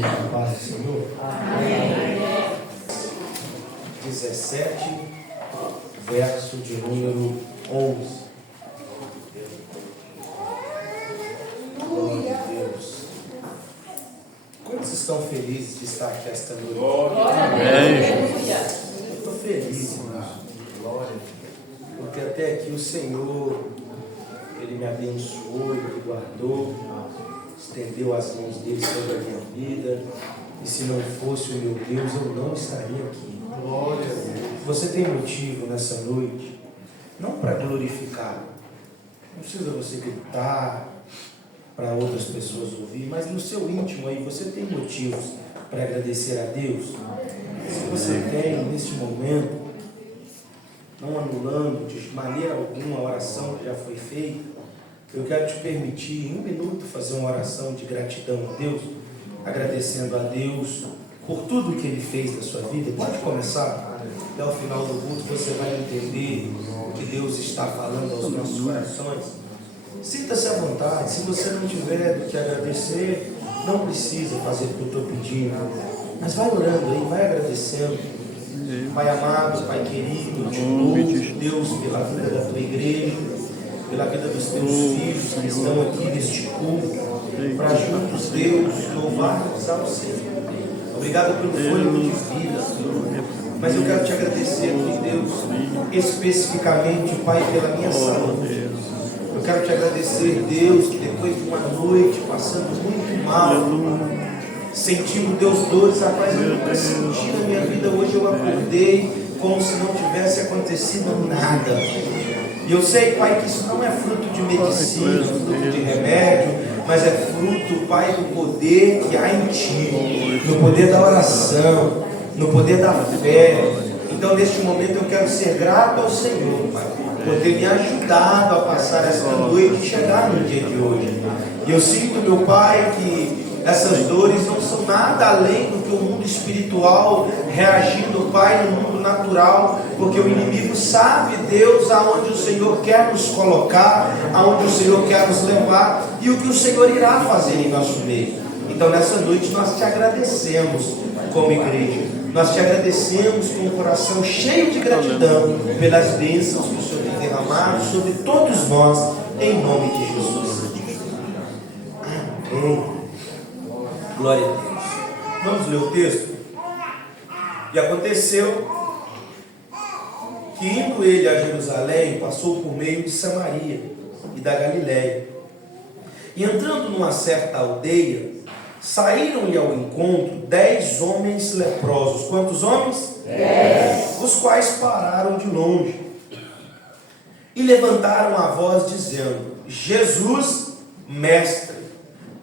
igreja da paz do Senhor? Amém. 17, verso de número 11. Glória a Deus. Quantos estão felizes de estar aqui esta noite? Amém. Eu estou feliz, irmão. Glória. Porque até aqui o Senhor, Ele me abençoou, Ele me guardou, estendeu as mãos dele sobre a minha vida. E se não fosse o meu Deus, eu não estaria aqui. Glória a Deus. Você tem motivo nessa noite, não para glorificar, não precisa você gritar para outras pessoas ouvir, mas no seu íntimo aí você tem motivos para agradecer a Deus. Se você tem neste momento, não anulando de maneira alguma a oração que já foi feita, eu quero te permitir em um minuto fazer uma oração de gratidão a Deus, agradecendo a Deus por tudo que Ele fez na sua vida. Pode começar, até o final do culto você vai entender o que Deus está falando aos nossos corações. Sinta-se à vontade. Se você não tiver do que agradecer, não precisa fazer o que eu estou pedindo, mas vai orando aí, vai agradecendo. Pai amado, Pai querido, eu te louvo, Deus, pela vida da tua igreja, pela vida dos teus filhos que estão aqui neste culto, para juntos, Deus, louvar-nos ao Senhor. Obrigado pelo fôlego de vida, Senhor. Mas eu quero te agradecer aqui, Deus, especificamente, Pai, pela minha saúde. Eu quero te agradecer, Deus, que depois de uma noite passando muito mal, sentindo, Deus, dores a quais eu nunca senti na minha vida, hoje eu acordei como se não tivesse acontecido nada. E eu sei, Pai, que isso não é fruto de medicina, fruto de remédio, mas é fruto, Pai, do poder que há em Ti, no poder da oração, no poder da fé. Então, neste momento, eu quero ser grato ao Senhor, Pai, por ter me ajudado a passar esta noite e chegar no dia de hoje. E eu sinto, meu Pai, que essas dores não são nada além do que o mundo espiritual reagindo, Pai, no mundo natural, porque o inimigo sabe, Deus, aonde o Senhor quer nos colocar, aonde o Senhor quer nos levar e o que o Senhor irá fazer em nosso meio. Então, nessa noite, nós te agradecemos como igreja, nós te agradecemos com o coração cheio de gratidão pelas bênçãos que o Senhor tem derramado sobre todos nós, em nome de Jesus. Amém. Glória a Deus. Vamos ler o texto? E aconteceu que, indo ele a Jerusalém, passou por meio de Samaria e da Galiléia. E entrando numa certa aldeia, saíram-lhe ao encontro 10 homens leprosos. Quantos homens? 10. Os quais pararam de longe e levantaram a voz dizendo: Jesus, mestre,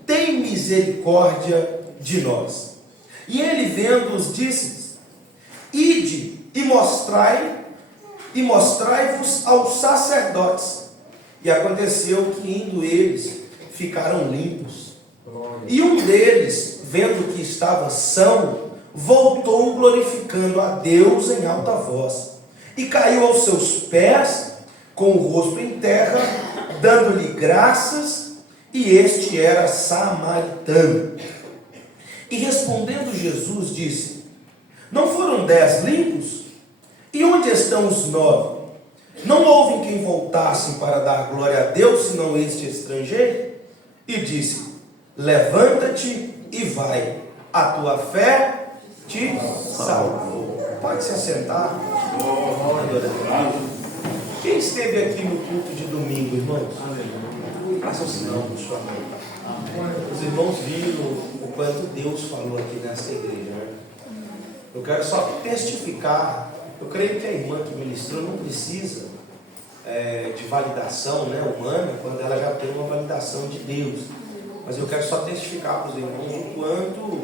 tem misericórdia de nós. E ele, vendo-os, disse: ide e mostrai-vos aos sacerdotes. E aconteceu que, indo eles, ficaram limpos. E um deles, vendo que estava são, voltou glorificando a Deus em alta voz, e caiu aos seus pés com o rosto em terra, dando-lhe graças. E este era samaritano. E respondendo Jesus, disse: não foram 10 limpos? E onde estão os 9? Não houve quem voltassem para dar glória a Deus, senão este estrangeiro? E disse: levanta-te e vai, a tua fé te salvou. Pode se assentar. Quem esteve aqui no culto de domingo, irmãos? Faça o sinal do sua mão. Os irmãos viram o quanto Deus falou aqui nessa igreja, né? Eu quero só testificar. Eu creio que a irmã que ministrou não precisa de validação, né, humana, quando ela já tem uma validação de Deus. Mas eu quero só testificar para os irmãos o quanto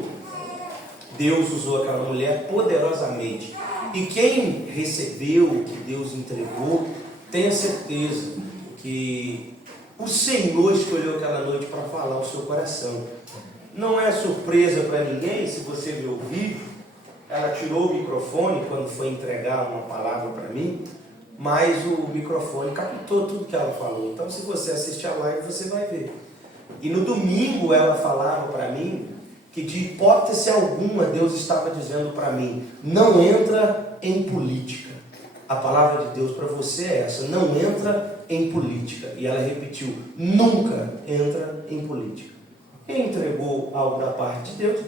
Deus usou aquela mulher poderosamente. E quem recebeu o que Deus entregou, tenha certeza que o Senhor escolheu aquela noite para falar ao seu coração. Não é surpresa para ninguém se você me ouvir. Ela tirou o microfone quando foi entregar uma palavra para mim, mas o microfone captou tudo que ela falou. Então, se você assistir a live, você vai ver. E no domingo ela falava para mim que de hipótese alguma Deus estava dizendo para mim: não entra em política. A palavra de Deus para você é essa: não entra em política. E ela repetiu: nunca entra em política. Entregou algo da parte de Deus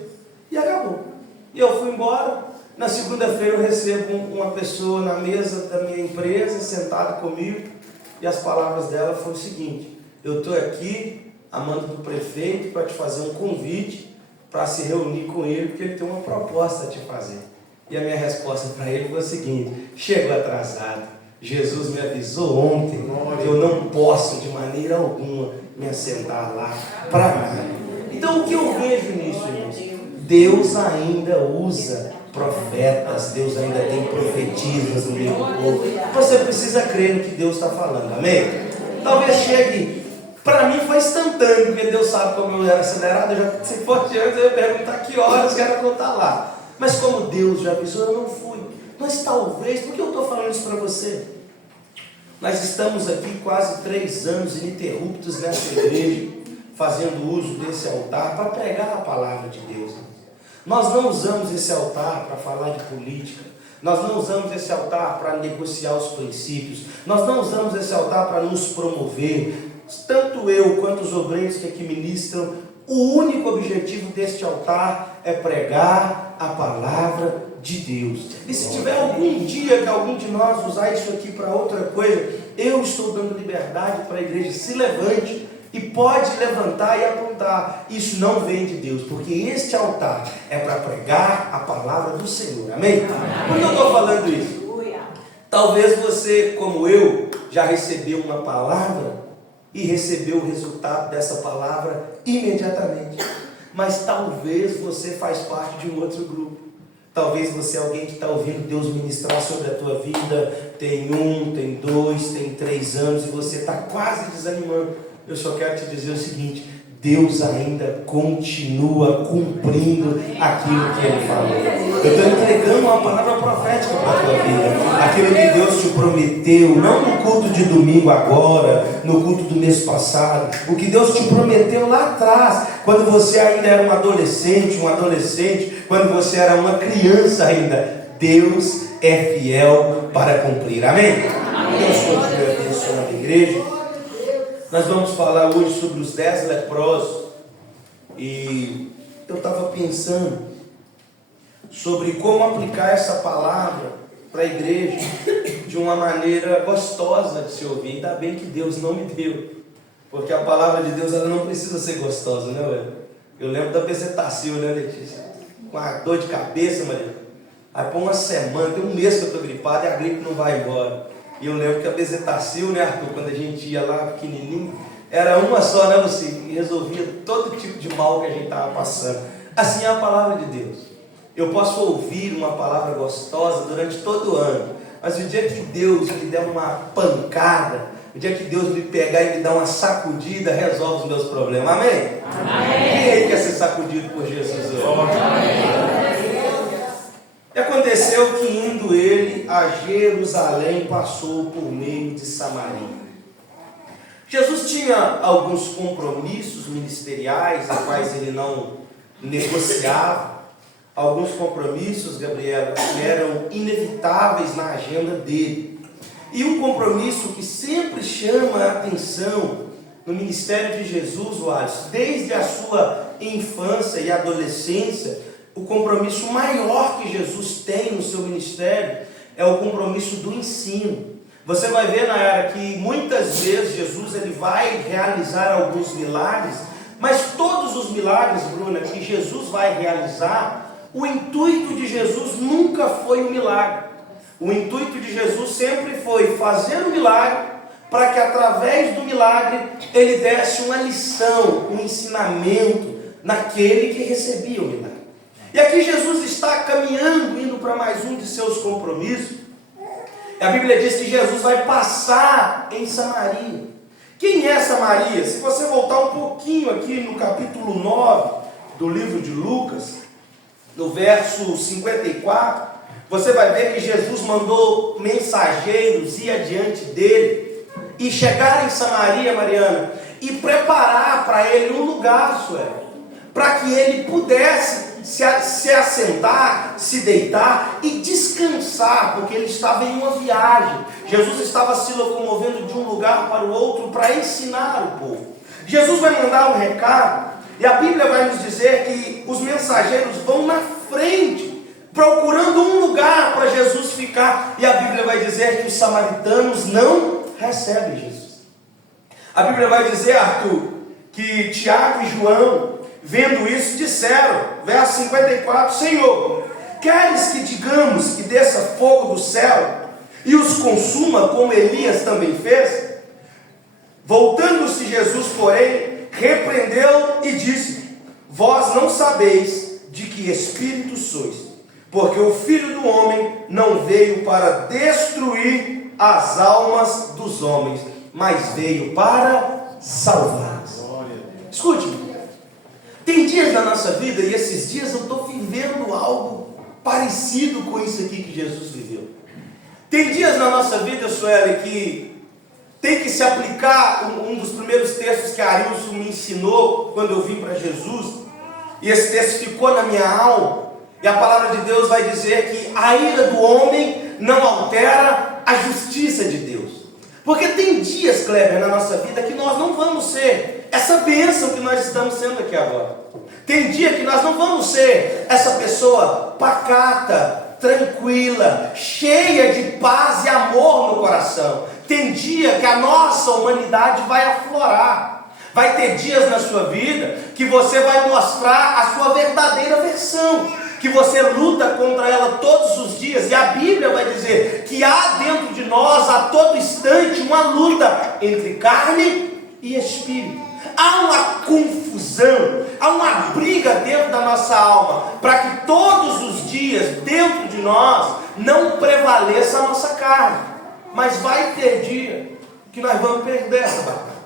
e acabou. E eu fui embora. Na segunda-feira eu recebo uma pessoa na mesa da minha empresa, sentada comigo, e as palavras dela foram o seguinte: eu estou aqui a mando do prefeito para te fazer um convite para se reunir com ele, porque ele tem uma proposta a te fazer. E a minha resposta para ele foi a seguinte: chego atrasado, Jesus me avisou ontem que eu não posso de maneira alguma me assentar lá para nada. Então o que eu vejo nisso, irmãos? Deus ainda usa profetas, Deus ainda tem profetisas no meio do povo. Você precisa crer no que Deus está falando, amém? Talvez chegue, para mim foi instantâneo, porque Deus sabe como eu era acelerado. Se fosse antes eu ia perguntar que horas que era para eu estar lá. Mas como Deus já avisou, eu não fui. Mas talvez, por que eu estou falando isso para você? Nós estamos aqui quase 3 anos ininterruptos nessa igreja, fazendo uso desse altar para pregar a palavra de Deus. Nós não usamos esse altar para falar de política. Nós não usamos esse altar para negociar os princípios. Nós não usamos esse altar para nos promover. Tanto eu quanto os obreiros que aqui ministram, o único objetivo deste altar é pregar a palavra de Deus. E se tiver algum dia que algum de nós usar isso aqui para outra coisa, eu estou dando liberdade para a igreja. Se levante e pode levantar e apontar. Isso não vem de Deus, porque este altar é para pregar a palavra do Senhor, amém? Por que eu estou falando isso? Talvez você, como eu, já recebeu uma palavra e recebeu o resultado dessa palavra imediatamente, mas talvez você faz parte de um outro grupo. Talvez você é alguém que está ouvindo Deus ministrar sobre a tua vida, tem 1, tem 2, tem 3 anos e você está quase desanimando. Eu só quero te dizer o seguinte: Deus ainda continua cumprindo aquilo que Ele falou. Eu estou entregando uma palavra profética para a tua vida. Aquilo que Deus te prometeu, não no culto de domingo agora, no culto do mês passado. O que Deus te prometeu lá atrás, quando você ainda era um adolescente, quando você era uma criança ainda. Deus é fiel para cumprir. Amém? Deus continue abençoando a igreja. Nós vamos falar hoje sobre os 10 leprosos. E eu estava pensando sobre como aplicar essa palavra para a igreja de uma maneira gostosa de se ouvir. Ainda bem que Deus não me deu, porque a palavra de Deus ela não precisa ser gostosa, né, velho? Eu lembro da bezetacil, né, Letícia? Com a dor de cabeça, Maria. Aí por uma semana, tem 1 mês que eu estou gripado e a gripe não vai embora. E eu lembro que a bezetacil, né, Arthur, quando a gente ia lá pequenininho, era uma só, né, você? E resolvia todo tipo de mal que a gente estava passando. Assim é a palavra de Deus. Eu posso ouvir uma palavra gostosa durante todo o ano, mas o dia que Deus me der uma pancada, o dia que Deus me pegar e me dar uma sacudida, resolve os meus problemas. Amém? Amém. Quem aí quer ser sacudido por Jesus hoje? Amém. E aconteceu que, indo ele a Jerusalém, passou por meio de Samaria. Jesus tinha alguns compromissos ministeriais, a quais ele não negociava. Alguns compromissos, Gabriela, que eram inevitáveis na agenda dele. E um compromisso que sempre chama a atenção no ministério de Jesus, Wallace, desde a sua infância e adolescência, o compromisso maior que Jesus tem no seu ministério é o compromisso do ensino. Você vai ver na era que muitas vezes Jesus ele vai realizar alguns milagres, mas todos os milagres, Bruna, que Jesus vai realizar, o intuito de Jesus nunca foi um milagre. O intuito de Jesus sempre foi fazer um milagre para que através do milagre ele desse uma lição, um ensinamento naquele que recebia o milagre. E aqui Jesus está caminhando, indo para mais um de seus compromissos. A Bíblia diz que Jesus vai passar em Samaria. Quem é Samaria? Se você voltar um pouquinho aqui no capítulo 9 do livro de Lucas, no verso 54, você vai ver que Jesus mandou mensageiros ir adiante dele e chegar em Samaria, Mariana, e preparar para ele um lugar, Sueli. para que ele pudesse se assentar, se deitar e descansar, porque ele estava em uma viagem. Jesus estava se locomovendo de um lugar para o outro para ensinar o povo. Jesus vai mandar um recado, e a Bíblia vai nos dizer que os mensageiros vão na frente, procurando um lugar para Jesus ficar, e a Bíblia vai dizer que os samaritanos não recebem Jesus. A Bíblia vai dizer, Arthur, que Tiago e João, vendo isso, disseram, verso 54, Senhor, queres que digamos que desça fogo do céu e os consuma, como Elias também fez? Voltando-se Jesus, porém, repreendeu e disse, vós não sabeis de que espírito sois, porque o Filho do Homem não veio para destruir as almas dos homens, mas veio para salvá-las. Escute, tem dias na nossa vida, e esses dias eu estou vivendo algo parecido com isso aqui que Jesus viveu. Tem dias na nossa vida, Sueli, que tem que se aplicar um dos primeiros textos que a Arilson me ensinou quando eu vim para Jesus, e esse texto ficou na minha alma, e a palavra de Deus vai dizer que a ira do homem não altera a justiça de Deus. Porque tem dias, Kleber, na nossa vida que nós não vamos ser essa bênção que nós estamos sendo aqui agora. Tem dia que nós não vamos ser essa pessoa pacata, tranquila, cheia de paz e amor no coração. Tem dia que a nossa humanidade vai aflorar. Vai ter dias na sua vida que você vai mostrar a sua verdadeira versão, que você luta contra ela todos os dias, e a Bíblia vai dizer que há dentro de nós, a todo instante, uma luta entre carne e espírito. Há uma confusão, há uma briga dentro da nossa alma, para que todos os dias, dentro de nós, não prevaleça a nossa carne. Mas vai ter dia que nós vamos perder essa batalha.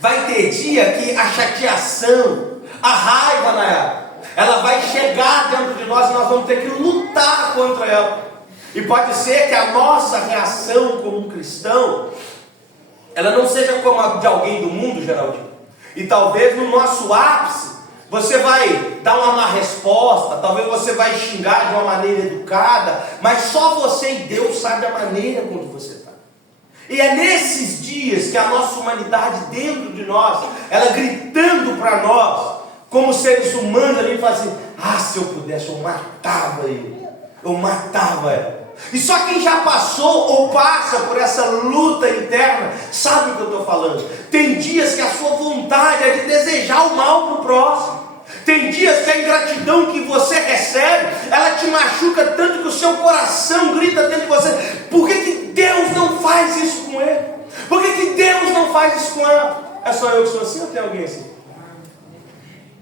Vai ter dia que a chateação, a raiva, ela vai chegar dentro de nós e nós vamos ter que lutar contra ela. E pode ser que a nossa reação como um cristão, ela não seja como a de alguém do mundo, Geraldinho. E talvez no nosso ápice, você vai dar uma má resposta, talvez você vai xingar de uma maneira educada, mas só você e Deus sabe a maneira como você está. E é nesses dias que a nossa humanidade dentro de nós, ela gritando para nós, como seres humanos, a gente fala assim, se eu pudesse eu matava ele, eu matava ela. E só quem já passou ou passa por essa luta interna, sabe o que eu estou falando. Tem dias que a sua vontade é de desejar o mal para o próximo. Tem dias que a ingratidão que você recebe, ela te machuca tanto que o seu coração grita dentro de você, por que Deus não faz isso com ele? Por que Deus não faz isso com ela? É só eu que sou assim ou tem alguém assim?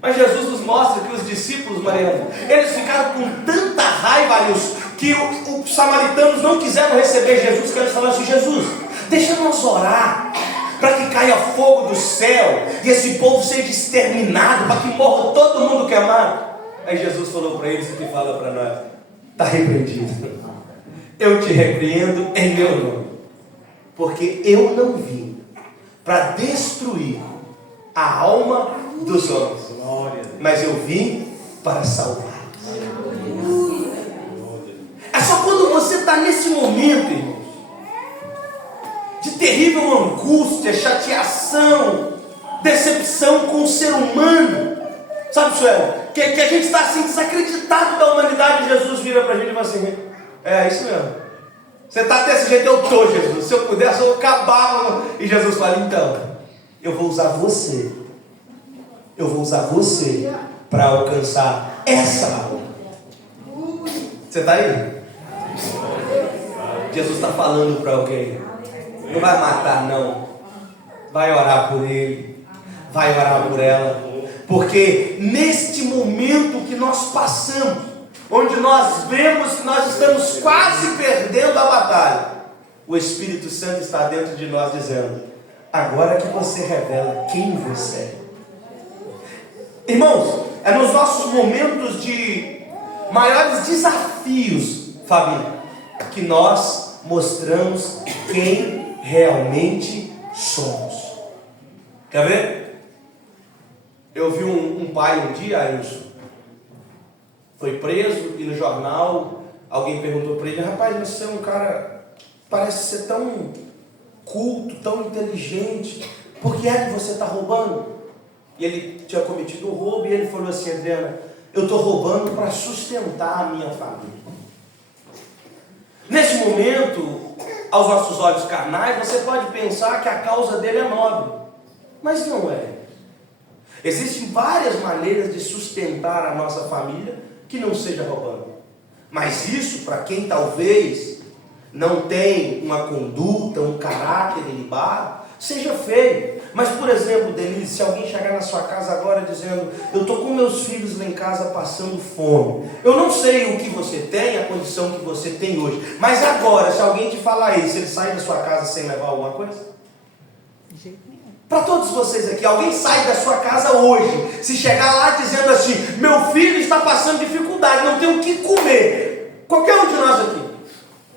Mas Jesus nos mostra que os discípulos, Mariana, eles ficaram com tanta raiva, Arilson, que os samaritanos não quiseram receber Jesus, que eles falaram assim, Jesus, deixa nós orar, para que caia fogo do céu, e esse povo seja exterminado, para que morra todo mundo queimado. Aí Jesus falou para eles o que fala para nós, está repreendido, eu te repreendo em meu nome, porque eu não vim para destruir a alma dos homens, mas eu vim para salvar. É só quando você está nesse momento, irmãos, de terrível angústia, chateação, decepção com o ser humano, sabe, Sueli, que a gente está assim desacreditado da humanidade. Jesus vira para a gente e fala assim, é isso mesmo, você está desse jeito, eu estou, Jesus, se eu pudesse eu acabava. E Jesus fala, então, eu vou usar você para alcançar essa alma. Você está aí? Jesus está falando para alguém, não vai matar não, vai orar por ele, vai orar por ela, porque neste momento que nós passamos, onde nós vemos que nós estamos quase perdendo a batalha, o Espírito Santo está dentro de nós dizendo, agora que você revela quem você é. Irmãos, é nos nossos momentos de maiores desafios, família, que nós mostramos quem realmente somos. Quer ver? Eu vi um pai um dia, Ailson, foi preso e no jornal alguém perguntou para ele: rapaz, mas você é um cara, parece ser tão culto, tão inteligente, por que é que você está roubando? E ele tinha cometido um roubo e ele falou assim: Adriana, eu estou roubando para sustentar a minha família. Nesse momento, aos nossos olhos carnais, você pode pensar que a causa dele é nobre, mas não é. Existem várias maneiras de sustentar a nossa família que não seja roubando. Mas isso, para quem talvez não tem uma conduta, um caráter ilibado, seja feio. Mas, por exemplo, Denise, se alguém chegar na sua casa agora dizendo: eu estou com meus filhos lá em casa passando fome, eu não sei o que você tem, a condição que você tem hoje, mas agora, se alguém te falar isso, ele sai da sua casa sem levar alguma coisa? De jeito nenhum. Para todos vocês aqui, alguém sai da sua casa hoje, se chegar lá dizendo assim: meu filho está passando dificuldade, não tem o que comer, qualquer um de nós aqui,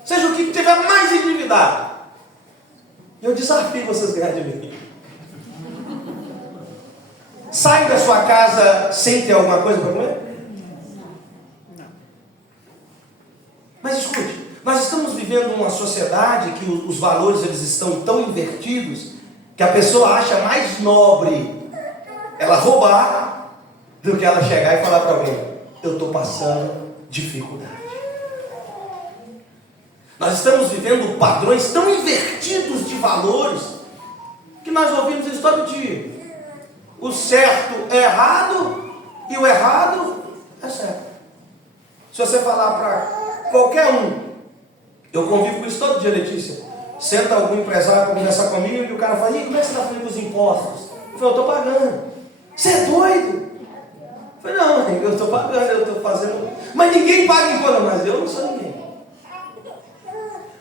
seja o que tiver mais endividado, eu desafio vocês ganharem de mim. Sai da sua casa sem ter alguma coisa para comer? Não. Mas escute, nós estamos vivendo uma sociedade que os valores eles estão tão invertidos que a pessoa acha mais nobre ela roubar do que ela chegar e falar para alguém: eu estou passando dificuldade. Nós estamos vivendo padrões tão invertidos de valores que nós ouvimos isso todo dia. O certo é errado e o errado é certo. Se você falar para qualquer um, eu convivo com isso todo dia, Letícia. Senta algum empresário para conversar comigo e o cara fala: e como é que você está fazendo com os impostos? Eu falo: eu estou pagando. Você é doido? Eu falei: não, eu estou pagando, eu estou fazendo. Mas ninguém paga imposto. Não, mas eu não sou ninguém.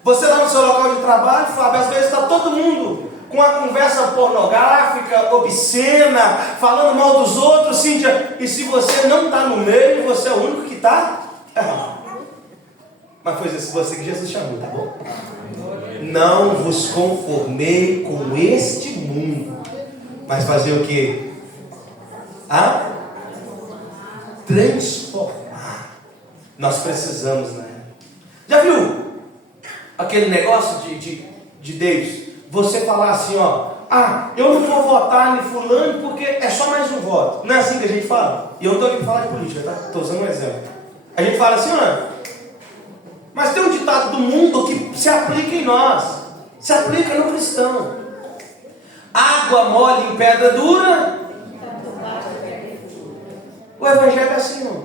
Você lá no seu local de trabalho, Fábio, às vezes está todo mundo com uma conversa pornográfica, obscena, falando mal dos outros, Cíntia, e se você não está no meio, você é o único que está errado. Mas foi você que Jesus chamou, tá bom? Não vos conformei com este mundo, mas fazer o que? Transformar. Nós precisamos, né? Já viu aquele negócio de Deus? Você falar assim, ó: eu não vou votar em fulano porque é só mais um voto. Não é assim que a gente fala? E eu não estou aqui para falar de política, tá? Estou usando um exemplo. A gente fala assim, mas tem um ditado do mundo que se aplica em nós, se aplica no cristão: água mole em pedra dura. O evangelho é assim, não.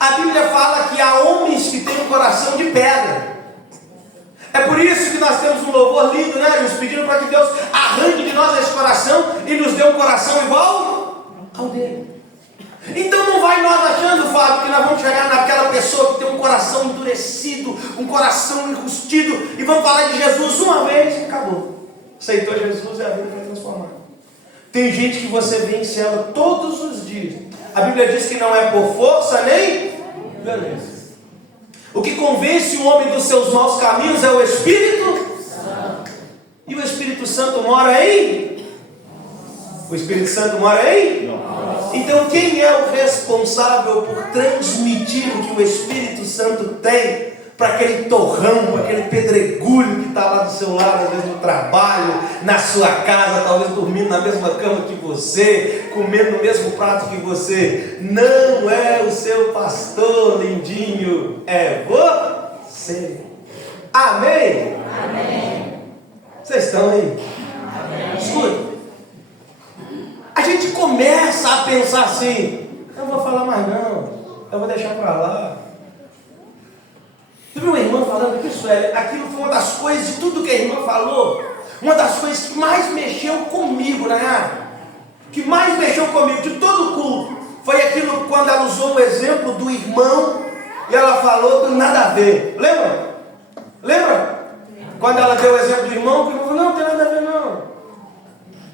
A Bíblia fala que há homens que têm um coração de pedra. É por isso que nós temos um louvor lindo, né? Nos pedindo para que Deus arranque de nós esse coração e nos dê um coração igual ao dele. Então não vai nós achando, Fábio, que nós vamos chegar naquela pessoa que tem um coração endurecido, um coração enrustido, e vamos falar de Jesus uma vez e acabou. Aceitou Jesus e a vida foi transformada. Tem gente que você vence ela todos os dias. A Bíblia diz que não é por força nem violência. O que convence o homem dos seus maus caminhos é o Espírito Santo. E o Espírito Santo mora em? O Espírito Santo mora em? Então quem é o responsável por transmitir o que o Espírito Santo tem para aquele torrão, para aquele pedregulho que está lá do seu lado, às vezes no trabalho, na sua casa, talvez dormindo na mesma cama que você, comendo no mesmo prato que você? Não é o seu pastor lindinho, é você. Amém? Amém. Vocês estão aí? Amém. Escuta, a gente começa a pensar assim: eu não vou falar mais não, eu vou deixar para lá. Tu viu a irmã falando que isso aquilo foi uma das coisas, de tudo que a irmã falou, uma das coisas que mais mexeu comigo, né? Que mais mexeu comigo de todo o culto, foi aquilo quando ela usou o exemplo do irmão, e ela falou do nada a ver. Lembra? Lembra? Quando ela deu o exemplo do irmão, que o irmão falou: não tem nada a ver não.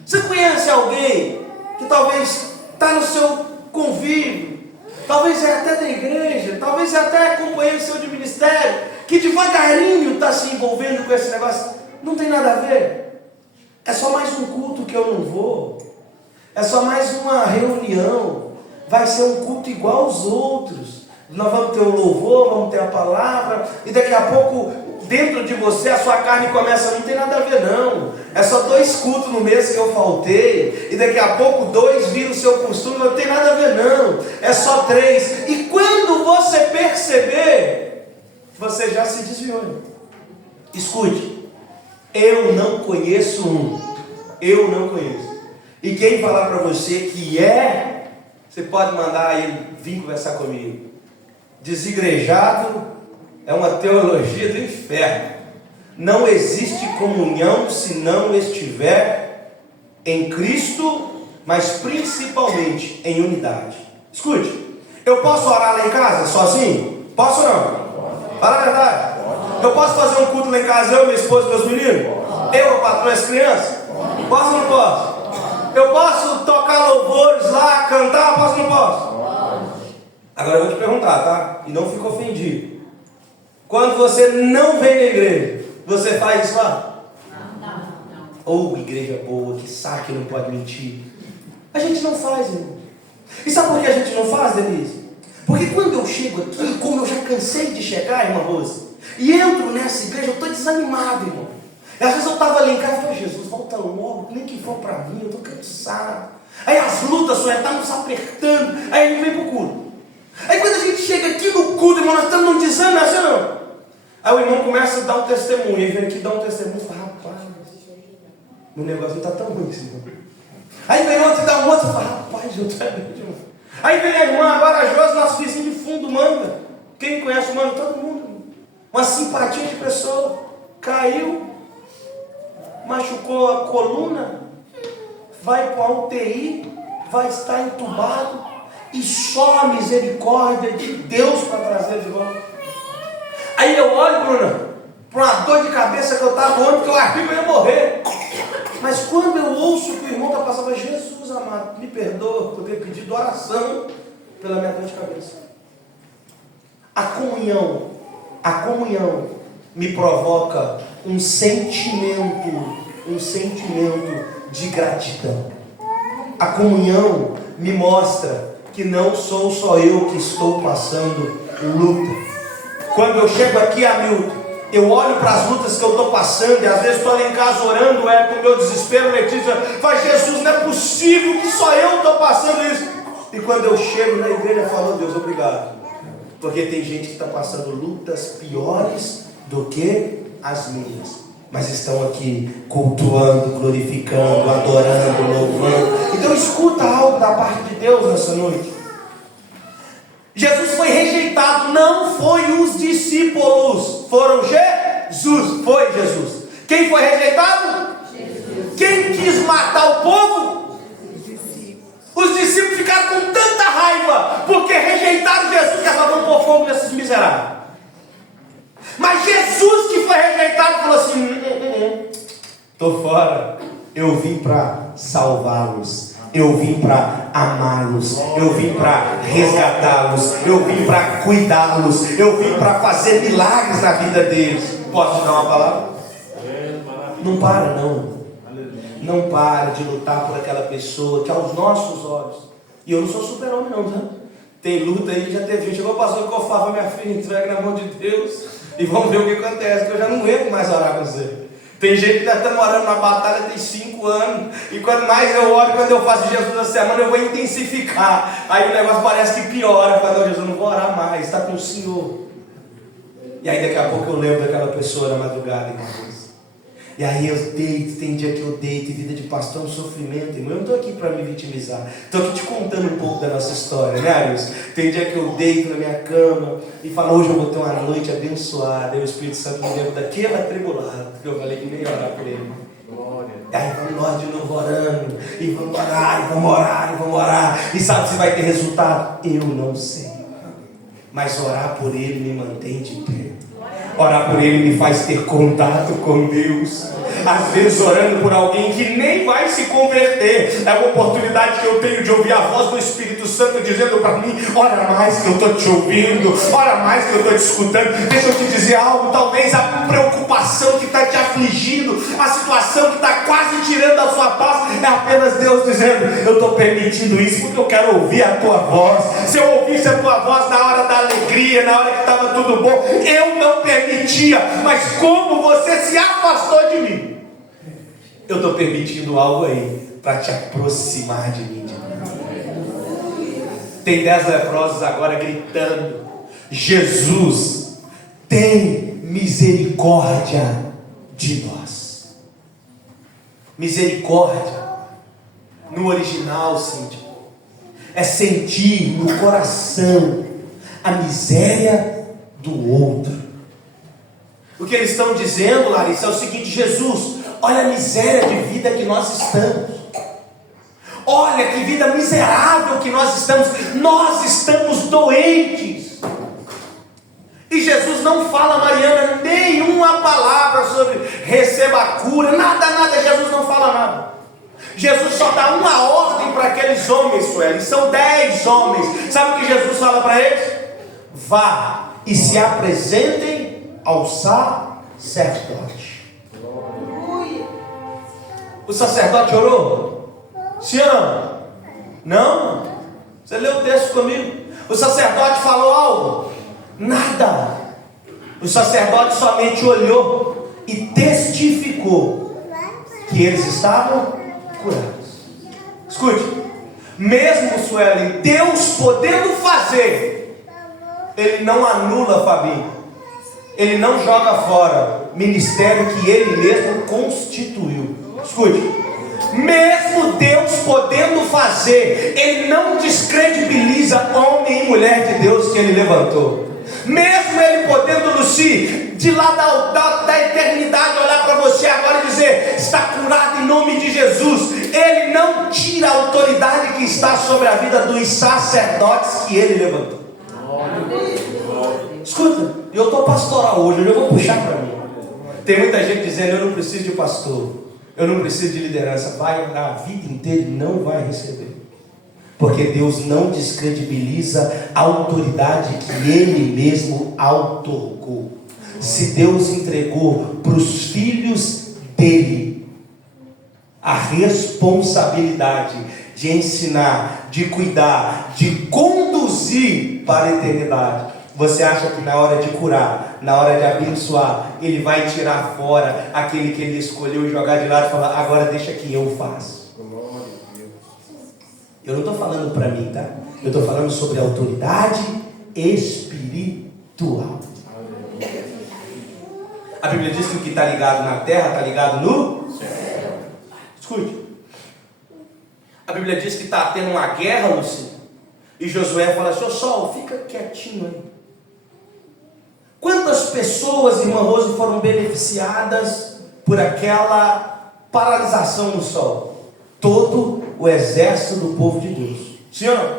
Você conhece alguém que talvez está no seu convívio, talvez é até da igreja, talvez é até companheiro seu de ministério, que devagarinho está se envolvendo com esse negócio? Não tem nada a ver. É só mais um culto que eu não vou. É só mais uma reunião. Vai ser um culto igual aos outros. Nós vamos ter o louvor, vamos ter a palavra. E daqui a pouco, dentro de você, a sua carne começa, não tem nada a ver não. É só 2 cultos no mês que eu faltei. E daqui a pouco 2 viram o seu costume, não tem nada a ver não. É só 3. E quando você perceber, você já se desviou. Escute, eu não conheço um. Eu não conheço. E quem falar para você que você pode mandar ele vir conversar comigo. Desigrejado é uma teologia do inferno. Não existe comunhão se não estiver em Cristo, mas principalmente em unidade. Escute, eu posso orar lá em casa sozinho? Posso ou não? Fala a verdade. Eu posso fazer um culto lá em casa, eu, minha esposa e meus meninos? Eu, a patroa e as crianças? Posso ou não posso? Eu posso tocar louvores lá, cantar? Posso ou não posso? Agora eu vou te perguntar, tá? E não fique ofendido. Quando você não vem na igreja, você faz isso lá? Não. Ou igreja boa, que sabe, não pode mentir. A gente não faz, irmão. E sabe por que a gente não faz, Denise? Porque quando eu chego aqui, como eu já cansei de chegar, irmã Rose, e entro nessa igreja, eu estou desanimado, irmão. E às vezes eu estava ali em casa e falei, Jesus, volta logo, nem que for para mim, eu estou cansado. Aí as lutas só estão nos apertando, aí ele vem para o culto. Aí quando a gente chega aqui no culto, irmão, nós estamos num desânimo, assim não. Aí o irmão começa a dar um testemunho, ele vem aqui dar um testemunho e fala, rapaz, o negócio não está tão ruim assim, não. Aí vem outro e dá um outro e fala, rapaz, eu estou irmão. Aí vem a irmã, agora a Josi, nosso vizinho de fundo, Manga. Quem conhece o Manga? Todo mundo. Uma simpatia de pessoa. Caiu, machucou a coluna, vai para a UTI, vai estar entubado, e só a misericórdia de Deus para trazer de volta. Aí eu olho, Bruna, para uma dor de cabeça que eu estava ontem, que eu achei que eu ia morrer. Mas quando eu ouço que o irmão está passando, Jesus amado, me perdoa por ter pedido oração pela minha dor de cabeça. A comunhão me provoca um sentimento de gratidão. A comunhão me mostra que não sou só eu que estou passando luta. Quando eu chego aqui, Hamilton, eu olho para as lutas que eu estou passando, e às vezes estou lá em casa orando, com o meu desespero, Letícia, faz Jesus, não é possível que só eu estou passando isso. E quando eu chego na igreja, eu falo, Deus, obrigado. Porque tem gente que está passando lutas piores do que as minhas. Mas estão aqui cultuando, glorificando, adorando, louvando. Então escuta algo da parte de Deus nessa noite. Jesus foi rejeitado, não foi os discípulos, foram Jesus, foi Jesus. Quem foi rejeitado? Jesus. Quem quis matar o povo? Os discípulos ficaram com tanta raiva, porque rejeitaram Jesus, que acabaram por fogo nesses miseráveis. Mas Jesus, que foi rejeitado, falou assim, estou fora, eu vim para salvá-los. Eu vim para amá-los, eu vim para resgatá-los, eu vim para cuidá-los, eu vim para fazer milagres na vida deles. Posso te dar uma palavra? Não para não. Não para de lutar por aquela pessoa que aos nossos olhos, e eu não sou super-homem não, tá? Tem luta aí, já teve gente, chegou, pastor, que eu falo, minha filha, entrega na mão de Deus e vamos ver o que acontece, que eu já não aguento mais orar com você. Tem gente que já está morando na batalha tem 5 anos. E quanto mais eu oro, quando eu faço Jesus na semana, eu vou intensificar. Aí o negócio parece que piora. Eu falo, Jesus, eu não vou orar mais, está com o Senhor. E aí daqui a pouco eu lembro daquela pessoa na madrugada, irmãos. E aí eu deito, tem dia que eu deito, e vida de pastor é um sofrimento, irmão. Eu não estou aqui para me vitimizar. Estou aqui te contando um pouco da nossa história, né, Arius? Tem dia que eu deito na minha cama e falo, hoje eu vou ter uma noite abençoada. E o Espírito Santo me lembra daquele atribulado, que eu falei que nem ia orar por ele. Glória. E aí vamos nós de novo orando, e vamos orar, e vamos orar, e vamos orar. E sabe se vai ter resultado? Eu não sei. Mas orar por ele me mantém de pé. Orar por ele me faz ter contato com Deus. Às vezes orando por alguém que nem vai se converter, é uma oportunidade que eu tenho de ouvir a voz do Espírito Santo dizendo para mim: ora mais que eu estou te ouvindo, ora mais que eu estou te escutando. Deixa eu te dizer algo, talvez a preocupação que está te afligindo, a situação que está quase tirando a sua paz, é apenas Deus dizendo: eu estou permitindo isso porque eu quero ouvir a tua voz. Se eu ouvisse a tua voz na hora da alegria, na hora que estava tudo bom, eu não permitia, mas como você se afastou de mim, eu estou permitindo algo aí para te aproximar de mim. Tem 10 leprosos agora gritando: Jesus, tem misericórdia de nós. Misericórdia, no original, Cíntia, é sentir no coração a miséria do outro. O que eles estão dizendo, Larissa, é o seguinte: Jesus, olha a miséria de vida que nós estamos. Olha que vida miserável que nós estamos. Nós estamos doentes. E Jesus não fala, Mariana, nenhuma palavra sobre receba a cura. Nada, Jesus não fala nada. Jesus só dá uma ordem para aqueles homens, Sueli. São 10 homens. Sabe o que Jesus fala para eles? Vá e se apresentem ao sacerdote. O sacerdote orou? Sim ou não? Não? Você leu o texto comigo? O sacerdote falou algo? Nada. O sacerdote somente olhou e testificou que eles estavam curados. Escute, mesmo, Sueli, Deus podendo fazer, Ele não anula, Fabinho. Ele não joga fora ministério que Ele mesmo constituiu. Escute, mesmo Deus podendo fazer, Ele não descredibiliza homem e mulher de Deus que Ele levantou. Mesmo Ele podendo, Luci, de lá da eternidade olhar para você agora e dizer: está curado em nome de Jesus, Ele não tira a autoridade que está sobre a vida dos sacerdotes que Ele levantou. Escuta, eu estou pastoral hoje eu vou puxar para mim. Tem muita gente dizendo: eu não preciso de pastor, eu não preciso de liderança. Vai orar a vida inteira e não vai receber. Porque Deus não descredibiliza a autoridade que Ele mesmo outorgou. Se Deus entregou para os filhos dEle a responsabilidade de ensinar, de cuidar, de conduzir para a eternidade, você acha que na hora de curar, na hora de abençoar, Ele vai tirar fora aquele que Ele escolheu e jogar de lado e falar: agora deixa que eu faço? Eu não estou falando para mim, tá? Eu estou falando sobre autoridade espiritual. A Bíblia diz que o que está ligado na terra está ligado no céu. Escute, a Bíblia diz que está tendo uma guerra, Luciano, e Josué fala assim: ô sol, fica quietinho aí. Quantas pessoas, irmã Rose, foram beneficiadas por aquela paralisação no sol? Todo o exército do povo de Deus. Sim ou não?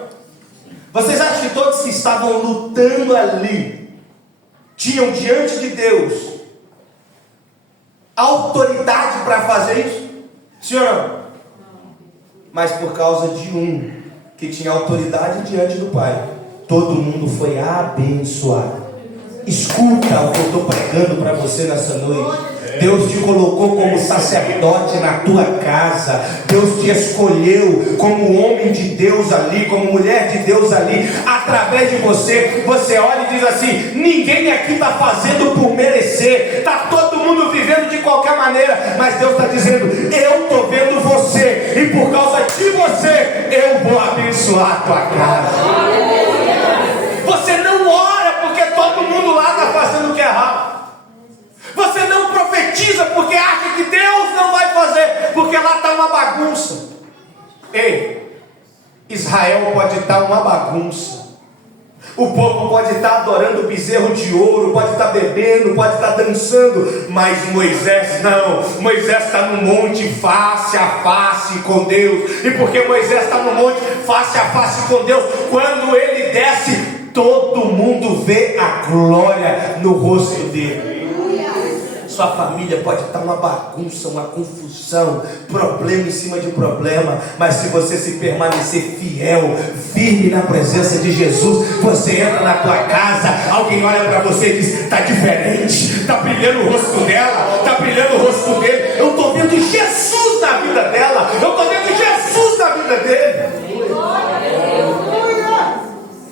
Vocês acham que todos que estavam lutando ali tinham diante de Deus autoridade para fazer isso? Sim ou não? Mas por causa de um que tinha autoridade diante do Pai, todo mundo foi abençoado. Escuta o que eu estou pregando para você nessa noite. Deus te colocou como sacerdote na tua casa. Deus te escolheu como homem de Deus ali, como mulher de Deus ali. Através de você, você olha e diz assim: ninguém aqui está fazendo por merecer, está todo mundo vivendo de qualquer maneira, mas Deus está dizendo: eu estou vendo você, e por causa de você eu vou abençoar a tua casa. Você não ora porque todo mundo lá está fazendo o que é errado. Você não profetiza porque acha que Deus não vai fazer, porque lá está uma bagunça. Ei, Israel pode estar uma bagunça. O povo pode estar adorando o bezerro de ouro, pode estar bebendo, pode estar dançando, mas Moisés não. Moisés está no monte face a face com Deus. E porque Moisés está no monte face a face com Deus, quando ele desce, todo mundo vê a glória no rosto dele. Sua família pode estar uma bagunça, uma confusão, problema em cima de problema, mas se você se permanecer fiel, firme na presença de Jesus, você entra na tua casa, alguém olha para você e diz: está diferente, está brilhando o rosto dela, está brilhando o rosto dele, eu estou vendo Jesus na vida dela, eu estou vendo Jesus na vida dele.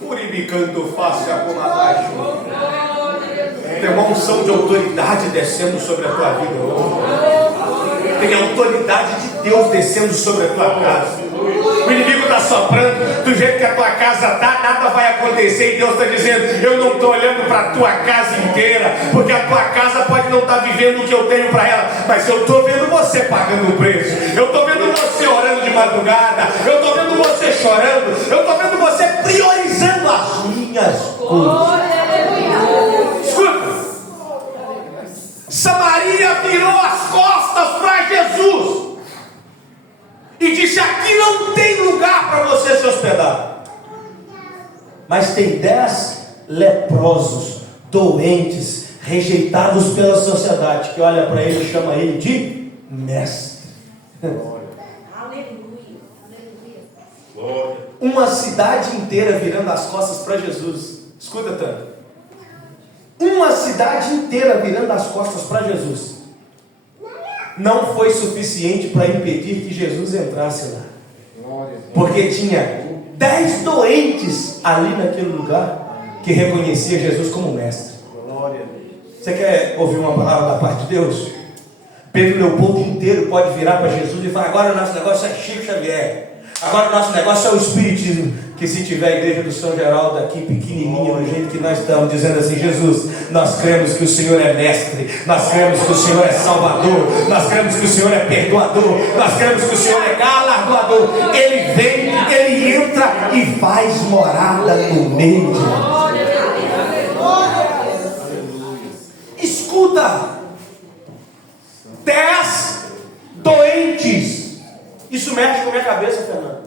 Puribicando face a como abaixo. Tem uma unção de autoridade descendo sobre a tua vida hoje. Tem a autoridade de Deus descendo sobre a tua casa. O inimigo está soprando, do jeito que a tua casa está, nada vai acontecer. E Deus está dizendo: eu não estou olhando para a tua casa inteira, porque a tua casa pode não estar vivendo o que eu tenho para ela, mas eu estou vendo você pagando o preço. Eu estou vendo você orando de madrugada. Eu estou vendo você chorando. Eu estou vendo você priorizando as minhas coisas. Escuta, Samaria virou as costas para Jesus e disse: aqui não tem lugar para você se hospedar. Mas tem 10 leprosos, doentes, rejeitados pela sociedade, que olha para ele e chama ele de mestre. Uma cidade inteira virando as costas para Jesus. Escuta tanto. Uma cidade inteira virando as costas para Jesus não foi suficiente para impedir que Jesus entrasse lá, porque tinha 10 doentes ali naquele lugar que reconhecia Jesus como mestre. Você quer ouvir uma palavra da parte de Deus? Pedro Leopoldo inteiro pode virar para Jesus e falar: agora o nosso negócio é Chico Xavier, agora o nosso negócio é o Espiritismo. Que se tiver a igreja do São Geraldo aqui pequenininha, do jeito que nós estamos, dizendo assim: Jesus, nós cremos que o Senhor é mestre, nós cremos que o Senhor é salvador, nós cremos que o Senhor é perdoador, nós cremos que o Senhor é galardoador. Ele vem, ele entra e faz morada no meio de nós. Escuta, 10 doentes. Isso mexe com a minha cabeça, Fernando.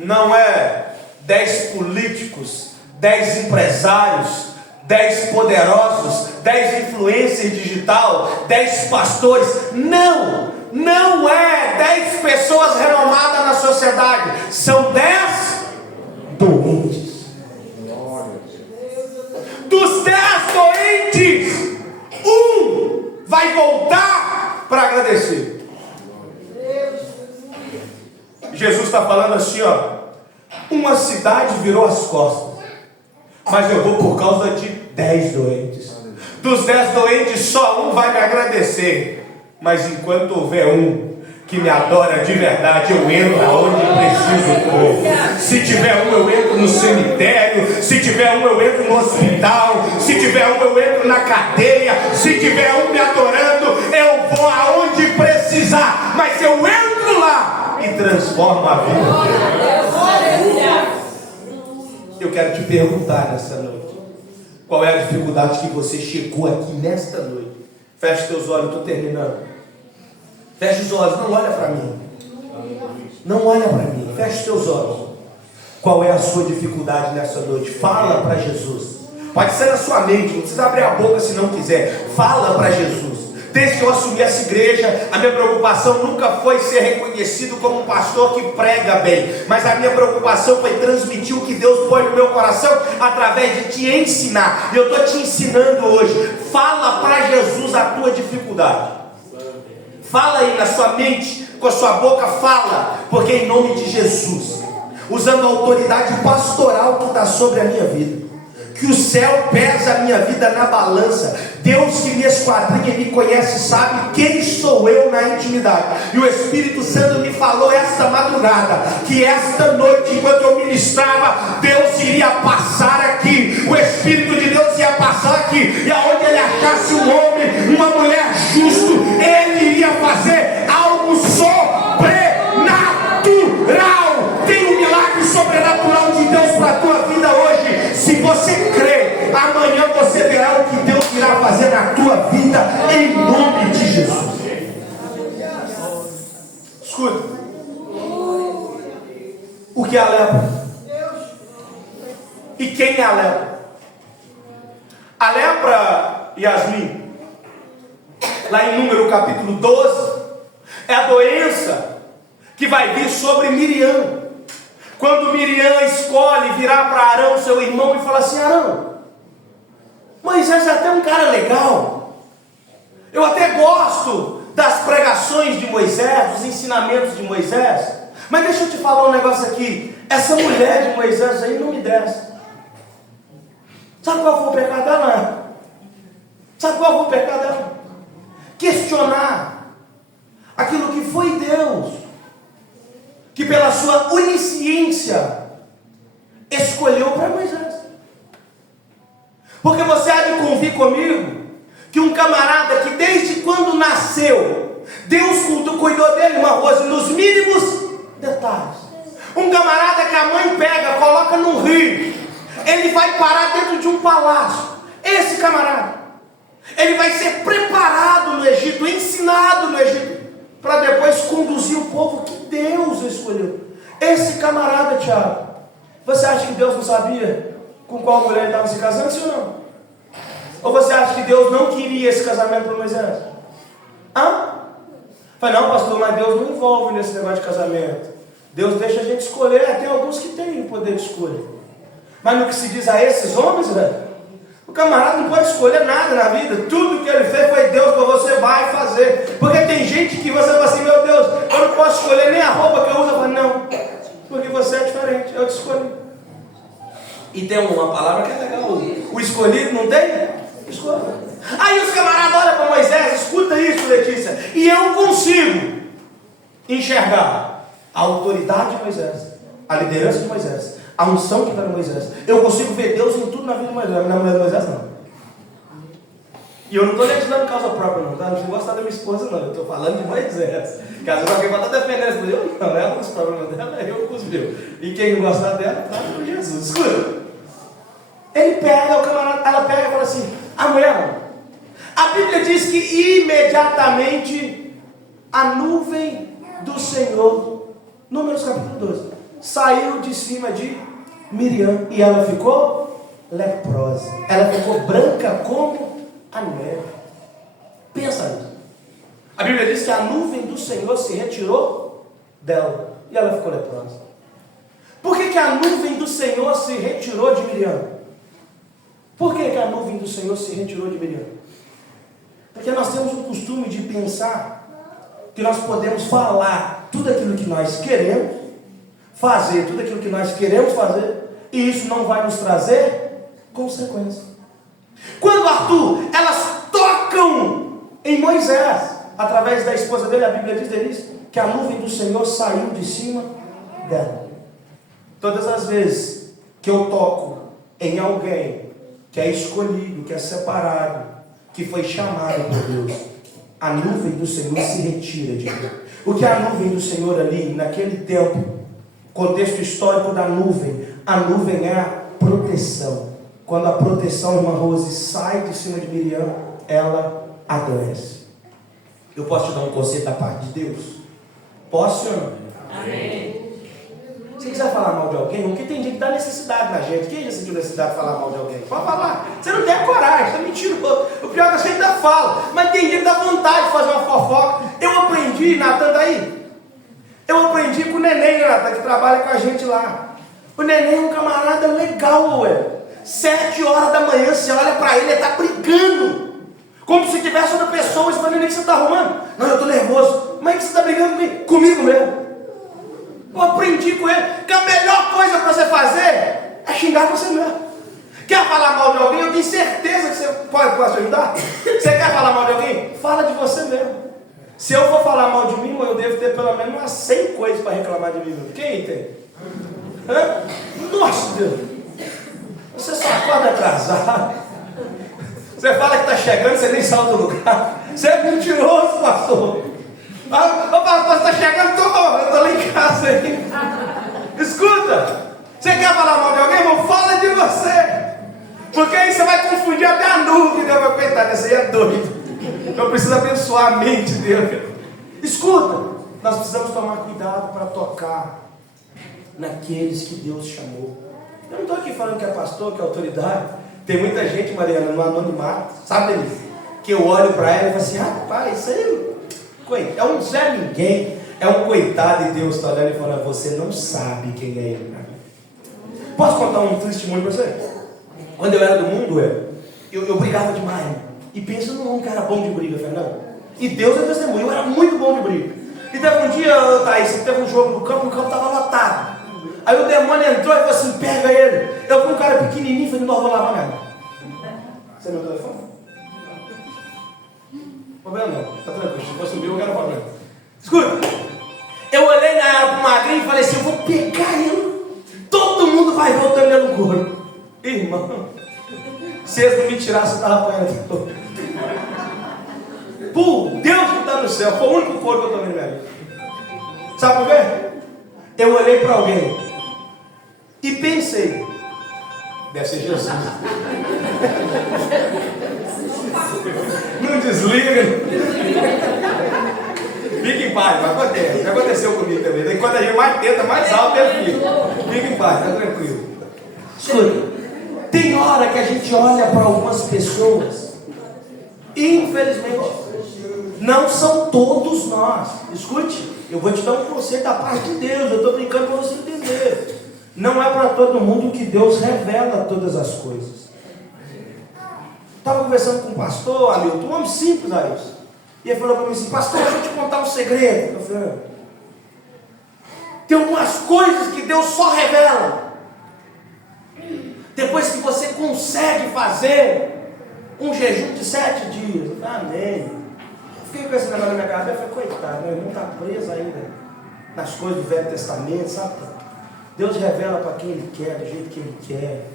Não é 10 políticos, 10 empresários, 10 poderosos, 10 influencers digital, 10 pastores. Não, não é 10 pessoas renomadas na sociedade. São 10 doentes. Dos 10 doentes, um vai voltar para agradecer. Jesus está falando assim, ó: uma cidade virou as costas, mas eu vou por causa de 10 doentes. Dos 10 doentes, só um vai me agradecer. Mas enquanto houver um que me adora de verdade, eu entro aonde preciso for. Se tiver um, eu entro no cemitério. Se tiver um, eu entro no hospital. Se tiver um, eu entro na cadeia. Se tiver um me adorando, eu vou aonde precisar. Mas eu entro lá e transforma a vida. Eu quero te perguntar nessa noite: qual é a dificuldade que você chegou aqui nesta noite? Feche teus olhos, estou terminando. Feche os olhos, não olha para mim. Não olha para mim, feche teus olhos. Qual é a sua dificuldade nessa noite? Fala para Jesus. Pode ser na sua mente, não precisa abrir a boca se não quiser. Fala para Jesus. Desde que eu assumi essa igreja, a minha preocupação nunca foi ser reconhecido como um pastor que prega bem, mas a minha preocupação foi transmitir o que Deus põe no meu coração através de te ensinar. E eu estou te ensinando hoje. Fala para Jesus a tua dificuldade. Fala aí na sua mente, com a sua boca, fala, porque em nome de Jesus, usando a autoridade pastoral que está sobre a minha vida, que o céu pesa a minha vida na balança. Deus que me esquadrinha e me conhece sabe quem sou eu na intimidade. E o Espírito Santo me falou esta madrugada que esta noite, enquanto eu ministrava, Deus iria passar aqui. O Espírito de Deus ia passar aqui, e aonde ele achasse um homem, uma mulher justo, ele iria fazer algo sobrenatural. Tem um milagre sobrenatural de Deus para a tua vida hoje. Se você crê, amanhã você verá o que Deus irá fazer na tua vida, em nome de Jesus. Escuta, o que é a lepra? E quem é a lepra? A lepra, Yasmin, lá em Número capítulo 12, é a doença que vai vir sobre Miriam. Quando Miriam escolhe virar para Arão, seu irmão, e fala assim: Arão, Moisés é até um cara legal, eu até gosto das pregações de Moisés, dos ensinamentos de Moisés, mas deixa eu te falar um negócio aqui, essa mulher de Moisés aí não me desce. Sabe qual foi o pecado dela? Sabe qual foi o pecado dela? Questionar aquilo que foi Deus, que pela sua onisciência escolheu para Moisés. Porque você há de convir comigo que um camarada que desde quando nasceu, Deus cuidou dele, uma Rose, nos mínimos detalhes. Um camarada que a mãe pega, coloca num rio, ele vai parar dentro de um palácio. Esse camarada, ele vai ser preparado no Egito, ensinado no Egito, para depois conduzir o povo que Deus escolheu. Esse camarada, Tiago, você acha que Deus não sabia com qual mulher ele estava se casando, sim ou não? Ou você acha que Deus não queria esse casamento para Moisés? Fala, não, pastor, mas Deus não envolve nesse negócio de casamento. Deus deixa a gente escolher. Tem alguns que têm o poder de escolha. Mas no que se diz a esses homens, velho, o camarada não pode escolher nada na vida. Tudo que ele fez foi Deus para você vai fazer. Porque tem gente que você fala assim: meu Deus, eu não posso escolher nem a roupa que eu uso. Eu falo, não, porque você é diferente, eu te escolhi. E tem uma palavra que é legal: o escolhido não tem escolha. Aí os camaradas olham para Moisés, escuta isso, Letícia, e eu consigo enxergar a autoridade de Moisés, a liderança de Moisés, a unção que está em Moisés. Eu consigo ver Deus em tudo na vida de Moisés, na mulher de Moisés não. E eu não estou legislando causa própria não, tá? Não vou gostar da minha esposa não, eu estou falando de Moisés. Que às vezes alguém vai estar defendendo essa mulher, não, ela com os problemas dela, eu com os meus. E quem não gostar dela, tá com Jesus. Escuta. Ele pega, o camarada, ela pega e fala assim: a mulher, a Bíblia diz que imediatamente a nuvem do Senhor, Números capítulo 12, saiu de cima de Miriam e ela ficou leprosa. Ela ficou branca como a neve. Pensa nisso. A Bíblia diz que a nuvem do Senhor se retirou dela e ela ficou leprosa. Por que a nuvem do Senhor se retirou de Miriam? Por que a nuvem do Senhor se retirou de Miriam? Porque nós temos o costume de pensar que nós podemos falar tudo aquilo que nós queremos, fazer tudo aquilo que nós queremos fazer, e isso não vai nos trazer consequências. Quando Arthur, elas tocam em Moisés, através da esposa dele, a Bíblia diz deles que a nuvem do Senhor saiu de cima dela. Todas as vezes que eu toco em alguém que é escolhido, que é separado, que foi chamado por Deus, a nuvem do Senhor se retira de mim. O que é a nuvem do Senhor ali, naquele tempo, contexto histórico da nuvem, a nuvem é a proteção. Quando a proteção, irmã Rose, sai de cima de Miriam, ela adoece. Eu posso te dar um conselho da parte de Deus? Posso ou não? Amém. Se quiser falar mal de alguém, porque tem gente que dá necessidade na gente. Quem já sentiu necessidade de falar mal de alguém? Pode falar. Você não tem coragem, você é mentiroso. O pior é que você ainda fala. Mas tem gente que dá vontade de fazer uma fofoca. Eu aprendi, Natan, daí. Eu aprendi com o Neném, Natan, que trabalha com a gente lá. O Neném é um camarada legal, ué. 7 horas da manhã, você olha pra ele está brigando. Como se tivesse outra pessoa. Você fala: Neném, o que você está arrumando? Não, eu estou nervoso. Mas que você está brigando comigo? Comigo mesmo. Eu aprendi com ele que a melhor coisa para você fazer é xingar você mesmo. Quer falar mal de alguém? Eu tenho certeza que você pode te ajudar. Você quer falar mal de alguém? Fala de você mesmo. Se eu for falar mal de mim, eu devo ter pelo menos umas 100 coisas para reclamar de mim mesmo. Quem tem? Nossa Deus! Você só acorda atrasado. Você fala que está chegando, você nem saiu do lugar. Você é mentiroso, pastor. Pastor, está chegando, eu estou lá em casa aí. Escuta, você quer falar mal de alguém? Irmão, fala de você. Porque aí você vai confundir até a nuvem. Meu coitado, esse aí é doido. Eu preciso abençoar a mente dele. Escuta, nós precisamos tomar cuidado para tocar naqueles que Deus chamou. Eu não estou aqui falando que é pastor, que é autoridade. Tem muita gente, Mariana, no anonimato, sabe, Denise? Que eu olho para ela e falo assim, rapaz, isso aí é um Zé Ninguém, é um coitado, e Deus está olhando e falando, você não sabe quem é ele. Posso contar um testemunho para você? Quando eu era do mundo, eu brigava demais. E pensa num homem que era bom de briga, Fernando. E Deus é testemunho, eu era muito bom de briga. E teve um dia, Thaís, teve um jogo no campo, e o campo estava lotado. Aí o demônio entrou e falou assim, pega ele. Eu vi um cara pequenininho e falei, não, vou lavar mesmo. Você é meu telefone? Problema não, tá tranquilo, se fosse o meu, eu quero problema. Escuta, eu olhei pro magrinho e falei assim, eu vou pegar ele. Todo mundo vai ver o tamanho no corpo. Irmão, se eles não me tirassem, eu estava apanhando. Pô, Deus que está no céu, foi o único corpo que eu tomei na minha vida. Sabe por quê? Eu olhei para alguém e pensei, deve ser Jesus. Não desliga. Fica em paz, não acontece. Já aconteceu comigo também. Quando a gente mais tenta, mais alto ele fica. Fica em paz, está tranquilo. Escuta, tem hora que a gente olha para algumas pessoas e infelizmente não são todos nós. Escute, eu vou te dar um conselho da parte de Deus. Eu estou brincando para você entender. Não é para todo mundo que Deus revela todas as coisas. Estava conversando com um pastor, Hamilton, um homem simples, Ailson. E ele falou para mim assim, pastor, deixa eu te contar um segredo. Eu falei, tem algumas coisas que Deus só revela depois que você consegue fazer um jejum de 7 dias. Eu falei, amém. Fiquei com esse negócio na minha cabeça, eu falei, coitado, meu irmão está preso ainda nas coisas do Velho Testamento, sabe? Deus revela para quem Ele quer, do jeito que Ele quer.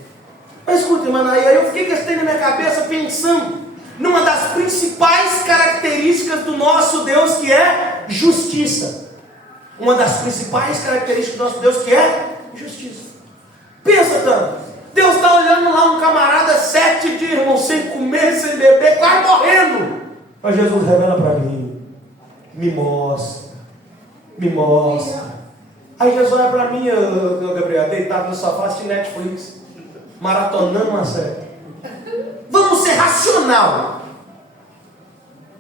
Mas escuta, irmão, aí eu fiquei com esse trem na minha cabeça pensando numa das principais características do nosso Deus, que é justiça. Uma das principais características do nosso Deus, que é justiça. Pensa tanto, Deus está olhando lá um camarada 7 dias, irmão, sem comer, sem beber, quase morrendo. Mas Jesus revela para mim, me mostra. Aí Jesus olha para mim, Gabriel, deitado no sofá, assistindo Netflix, maratonando uma série. Vamos ser racional.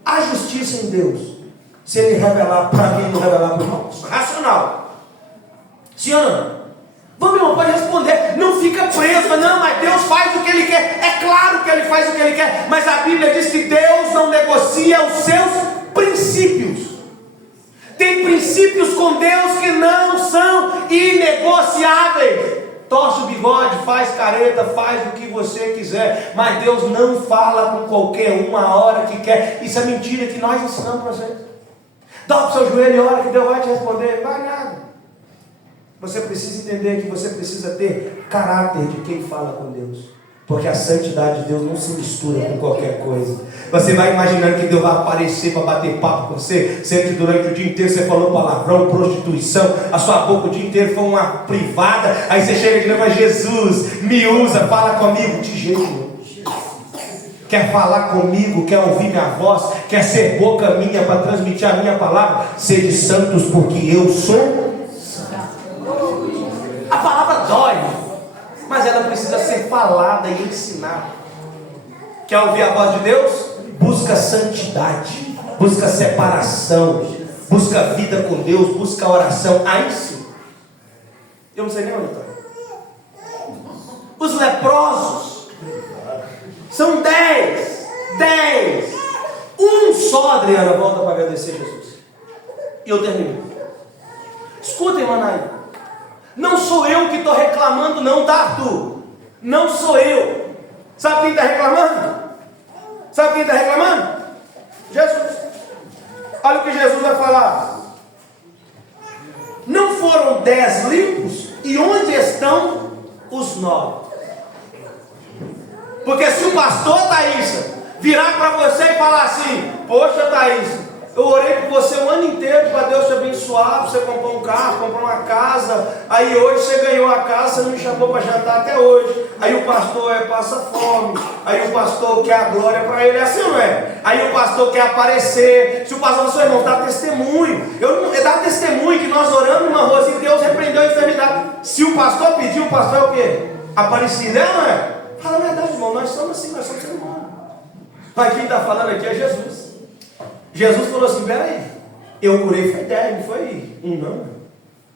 A justiça em Deus, se Ele revelar para mim, não revelar para nós, racional. Sim ou não? Vamos, irmão, pode responder. Não fica preso, não, mas Deus faz o que Ele quer. É claro que Ele faz o que Ele quer, mas a Bíblia diz que Deus não negocia os seus princípios. Tem princípios com Deus que não são inegociáveis. Torce o bigode, faz careta, faz o que você quiser, mas Deus não fala com qualquer um a hora que quer. Isso é mentira que nós ensinamos para vocês. Dá para o seu joelho e ora que Deus vai te responder. Vai nada. Você precisa entender que você precisa ter caráter de quem fala com Deus. Porque a santidade de Deus não se mistura com qualquer coisa. Você vai imaginando que Deus vai aparecer para bater papo com você, sendo que durante o dia inteiro você falou palavrão, prostituição, a sua boca o dia inteiro foi uma privada. Aí você chega de novo, mas Jesus, me usa, fala comigo. De jeito nenhum. Quer falar comigo, quer ouvir minha voz, quer ser boca minha para transmitir a minha palavra? Sede santos, porque eu sou. A palavra dói, mas ela precisa ser falada e ensinada. Quer ouvir a voz de Deus? Busca santidade, busca separação, busca vida com Deus, busca oração. Aí sim. Eu não sei nem onde está. Os leprosos são 10. Um só, Adriana, volta para agradecer Jesus. E eu termino. Escutem, Manaí. Não sou eu que estou reclamando, não, tá, Arthur? Não sou eu. Sabe quem está reclamando? Sabe quem está reclamando? Jesus. Olha o que Jesus vai falar. Não foram 10 limpos? E onde estão os 9? Porque se o pastor Thaís virar para você e falar assim: poxa, Thaís, eu orei por você o ano inteiro para Deus te abençoar, para você comprar um carro, comprar uma casa. Aí hoje você ganhou a casa, você não me chamou para jantar até hoje. Aí o pastor passa fome. Aí o pastor quer a glória para ele, é assim, não é? Aí o pastor quer aparecer. Se o pastor, seu irmão, dá testemunho. Dá testemunho que nós oramos numa rua e Deus repreendeu a enfermidade. Se o pastor pediu, o pastor é o quê? Apareci, né, não é? Fala a verdade, irmão, nós somos assim, nós somos seres humanos. Mas quem está falando aqui é Jesus. Jesus falou assim, peraí, eu curei foi 10, não foi 1 não.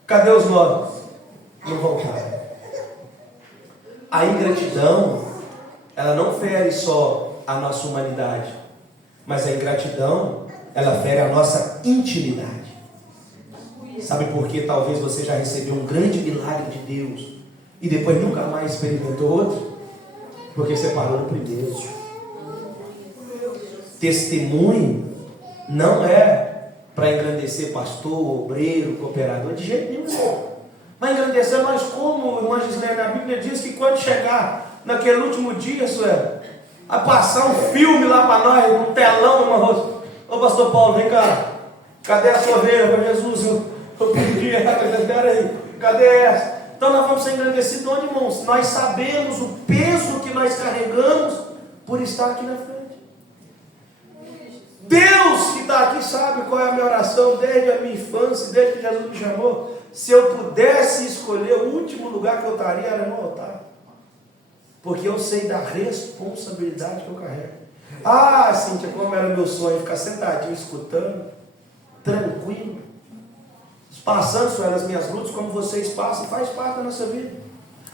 Cadê os 9? Não voltaram. A ingratidão, ela não fere só a nossa humanidade, mas a ingratidão, ela fere a nossa intimidade. Sabe por que talvez você já recebeu um grande milagre de Deus e depois nunca mais experimentou outro? Porque você parou no primeiro. Testemunho não é para engrandecer pastor, obreiro, cooperador, de jeito nenhum. Mas engrandecer nós, como irmã Gislene, na Bíblia diz que quando chegar naquele último dia, Sué, a passar um filme lá para nós, um telão, irmã Rosa. Ô pastor Paulo, vem cá, cadê a sua ovelha para Jesus? Eu pedi ela, espera aí, cadê essa? Então nós vamos ser engrandecidos onde, irmãos? Nós sabemos o peso que nós carregamos por estar aqui na frente. Deus que está aqui sabe qual é a minha oração desde a minha infância, desde que Jesus me chamou. Se eu pudesse escolher, o último lugar que eu estaria era no altar. Porque eu sei da responsabilidade que eu carrego. Ah, Cíntia, como era meu sonho ficar sentadinho, escutando, tranquilo, passando sobre as minhas lutas, como vocês passam, faz parte da nossa vida.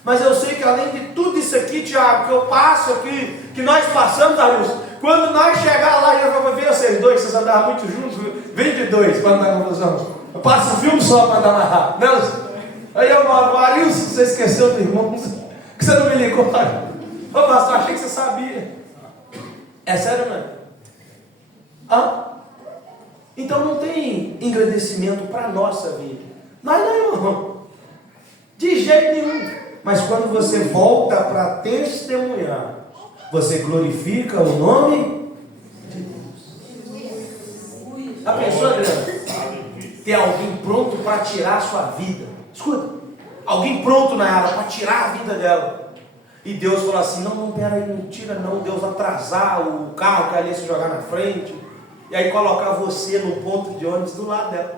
Mas eu sei que além de tudo isso aqui, Tiago, que eu passo aqui, que nós passamos, Arius, quando nós chegar lá, eu vou ver vocês dois, vocês andavam muito juntos, vem de dois, para não dar confusão. Eu passo um filme só para andar mais rápido, né? Aí eu falo, Arius, você esqueceu do irmão, que você não me ligou, ô pastor, achei que você sabia. É sério, não é? Hã? Então não tem engrandecimento para a nossa vida. Nós não, irmão. De jeito nenhum. Mas quando você volta para testemunhar, você glorifica o nome de Deus. A pessoa grande tem alguém pronto para tirar a sua vida. Escuta. Alguém pronto na área para tirar a vida dela. E Deus falou assim, não, peraí, não tira não. Deus atrasar o carro que ali se jogar na frente. E aí colocar você no ponto de ônibus do lado dela.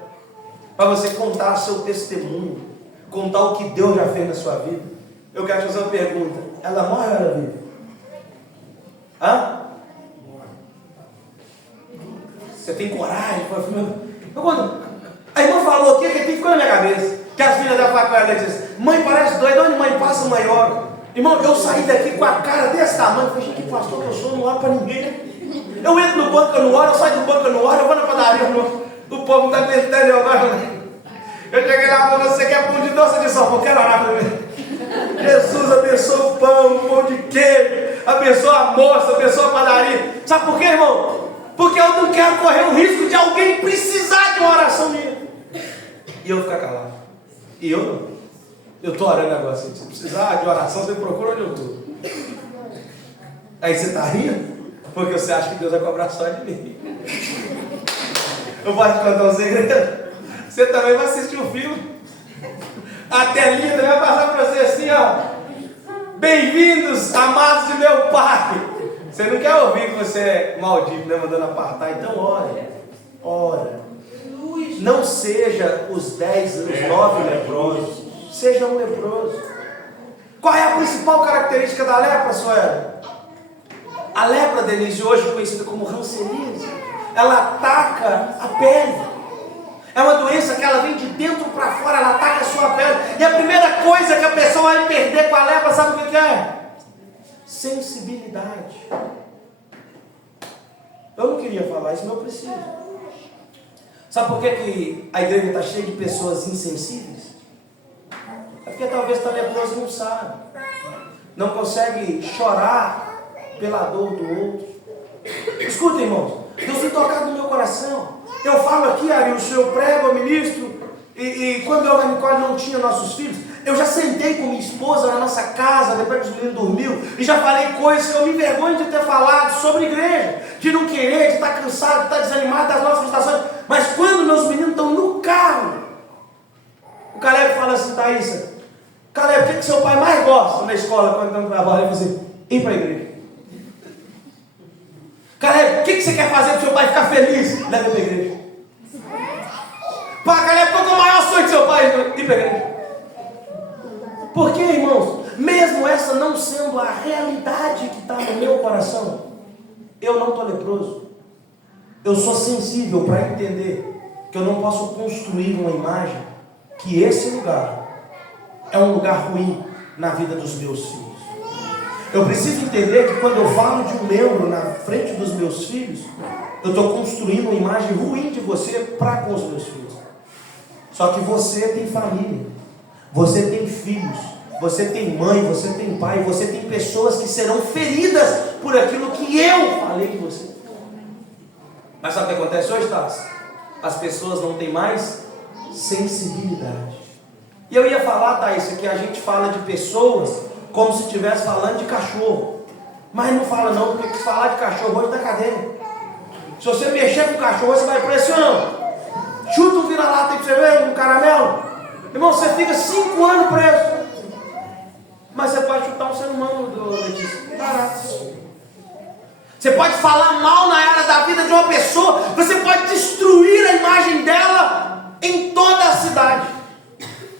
Para você contar o seu testemunho. Contar o que Deus já fez na sua vida. Eu quero te fazer uma pergunta. Ela morre ou ela vive? Hã? Você tem coragem? A irmã falou aqui que ficou na minha cabeça. Que as filhas da faculdade dizem, mãe parece doida, onde mãe passa, mãe ora. Irmão, eu saí daqui com a cara desse tamanho. Falei, gente, que pastor que eu sou, não oro para ninguém. Eu entro no banco, eu não oro, eu saio do banco, eu não oro, eu vou na padaria, o povo não está acreditando, eu cheguei lá e falei, você quer pão de doce? Eu disse, eu quero orar para mim. Jesus abençoa o pão, o pão de queijo, abençoa a moça, abençoa a padaria. Sabe por quê, irmão? Porque eu não quero correr o risco de alguém precisar de uma oração minha. E eu ficar calado. E eu não. Eu estou orando agora assim, se precisar de oração, você procura onde eu estou. Aí você está rindo? Porque você acha que Deus vai cobrar só de mim. Eu vou te contar um segredo. Você também vai assistir um filme. A telinha vai passar para você assim, ó. Bem-vindos, amados de meu Pai. Você não quer ouvir que você é maldito, né? Mandando apartar. Então ora. Não seja os 10, os 9 leprosos. Seja um leproso. Qual é a principal característica da lepra, Sueli? A lepra, Denise, hoje conhecida como hanseníase, ela ataca a pele. É uma doença que ela vem de dentro para fora, ela ataca a sua pele. E a primeira coisa que a pessoa vai perder com a lepra, sabe o que é? Sensibilidade. Eu não queria falar isso, mas eu preciso. Sabe por que a igreja está cheia de pessoas insensíveis? É porque talvez está leproso e não sabe. Não consegue chorar pela dor do outro. Escuta, irmãos, Deus tem tocado no meu coração. Eu falo aqui, Arius, eu prego, eu ministro, e quando eu e a Nicole não tinha nossos filhos, eu já sentei com minha esposa na nossa casa, depois que os meninos dormiu, e já falei coisas que eu me envergonho de ter falado sobre igreja, de não querer, de estar cansado, de estar desanimado das nossas frustrações. Mas quando meus meninos estão no carro, o Caleb fala assim, Thaísa, Caleb, o que seu pai mais gosta na escola quando está no trabalho? Ele fala assim, ir para a igreja. Caleb, o que você quer fazer para o seu pai ficar feliz? Leva para a igreja. Pá, Caleb, qual é o maior sonho do seu pai? Ir para a igreja. Por quê, irmãos? mesmo essa não sendo a realidade que está no meu coração, eu não estou leproso. Eu sou sensível para entender que eu não posso construir uma imagem que esse lugar é um lugar ruim na vida dos meus filhos. Eu preciso entender que quando eu falo de um membro na frente dos meus filhos, eu estou construindo uma imagem ruim de você para com os meus filhos. Só que você tem família, você tem filhos, você tem mãe, você tem pai, você tem pessoas que serão feridas por aquilo que eu falei de você. Mas sabe o que acontece hoje, Tassi? As pessoas não têm mais sensibilidade. E eu ia falar, Thaís, que a gente fala de pessoas como se estivesse falando de cachorro. Mas não fala não, porque se falar de cachorro hoje está cadeia. Se você mexer com o cachorro, você vai preso ou não? Chuta um vira-lata aí pra você ver, um caramelo. Irmão, você fica 5 anos preso. Mas você pode chutar um ser humano, Letícia. Barato. Você pode falar mal na área da vida de uma pessoa. Você pode destruir a imagem dela em toda a cidade.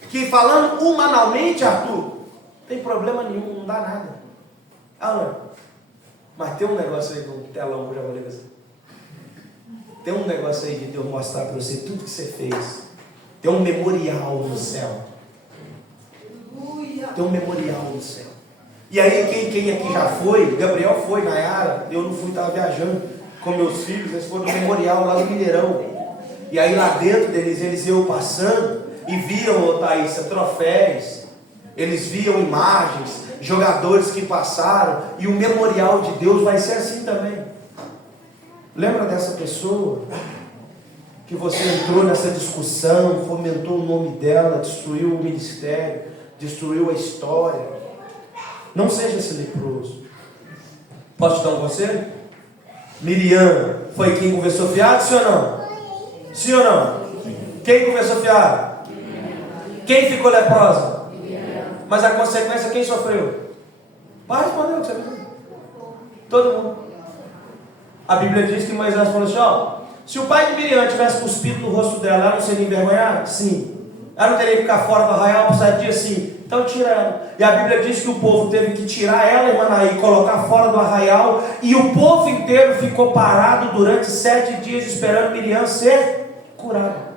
Que falando humanamente, Arthur, não tem problema nenhum, não dá nada. Ah, mas tem um negócio aí do telão, já falei assim. Tem um negócio aí de Deus mostrar para você tudo que você fez. Tem um memorial no céu. Tem um memorial no céu. E aí quem aqui já foi, Gabriel foi, Nayara, eu não fui, estava viajando com meus filhos, eles foram no memorial lá no Mineirão. E aí lá dentro deles, eles iam passando e viam, Thaís, troféus. Eles viam imagens, jogadores que passaram, e o memorial de Deus vai ser assim também. Lembra dessa pessoa que você entrou nessa discussão, fomentou o nome dela, destruiu o ministério, destruiu a história? Não seja esse leproso. Posso te dar um conselho? Miriam foi quem conversou fiado, sim ou não? Sim ou não? Quem conversou fiado? Quem ficou leprosa? Mas a consequência, quem sofreu? Vai responder o que você precisa. Todo mundo. A Bíblia diz que Moisés falou assim, ó, se o pai de Miriam tivesse cuspido no rosto dela, ela não seria envergonhada? Sim. Ela não teria que ficar fora do arraial por 7 dias? Sim. Então tira ela. E a Bíblia diz que o povo teve que tirar ela, irmã Naí, e colocar fora do arraial, e o povo inteiro ficou parado durante 7 dias esperando Miriam ser curada.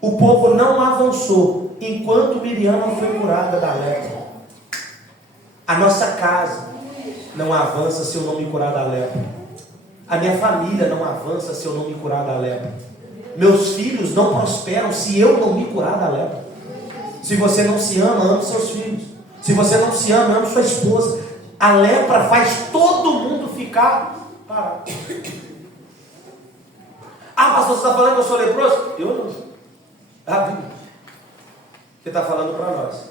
O povo não avançou enquanto Miriam não foi curada da lepra. A nossa casa não avança se eu não me curar da lepra. A minha família não avança se eu não me curar da lepra. Meus filhos não prosperam se eu não me curar da lepra. Se você não se ama, ame seus filhos. Se você não se ama, ame sua esposa. A lepra faz todo mundo ficar parado. Ah, pastor, você está falando que eu sou leproso? Eu não. A Bíblia. Você está falando para nós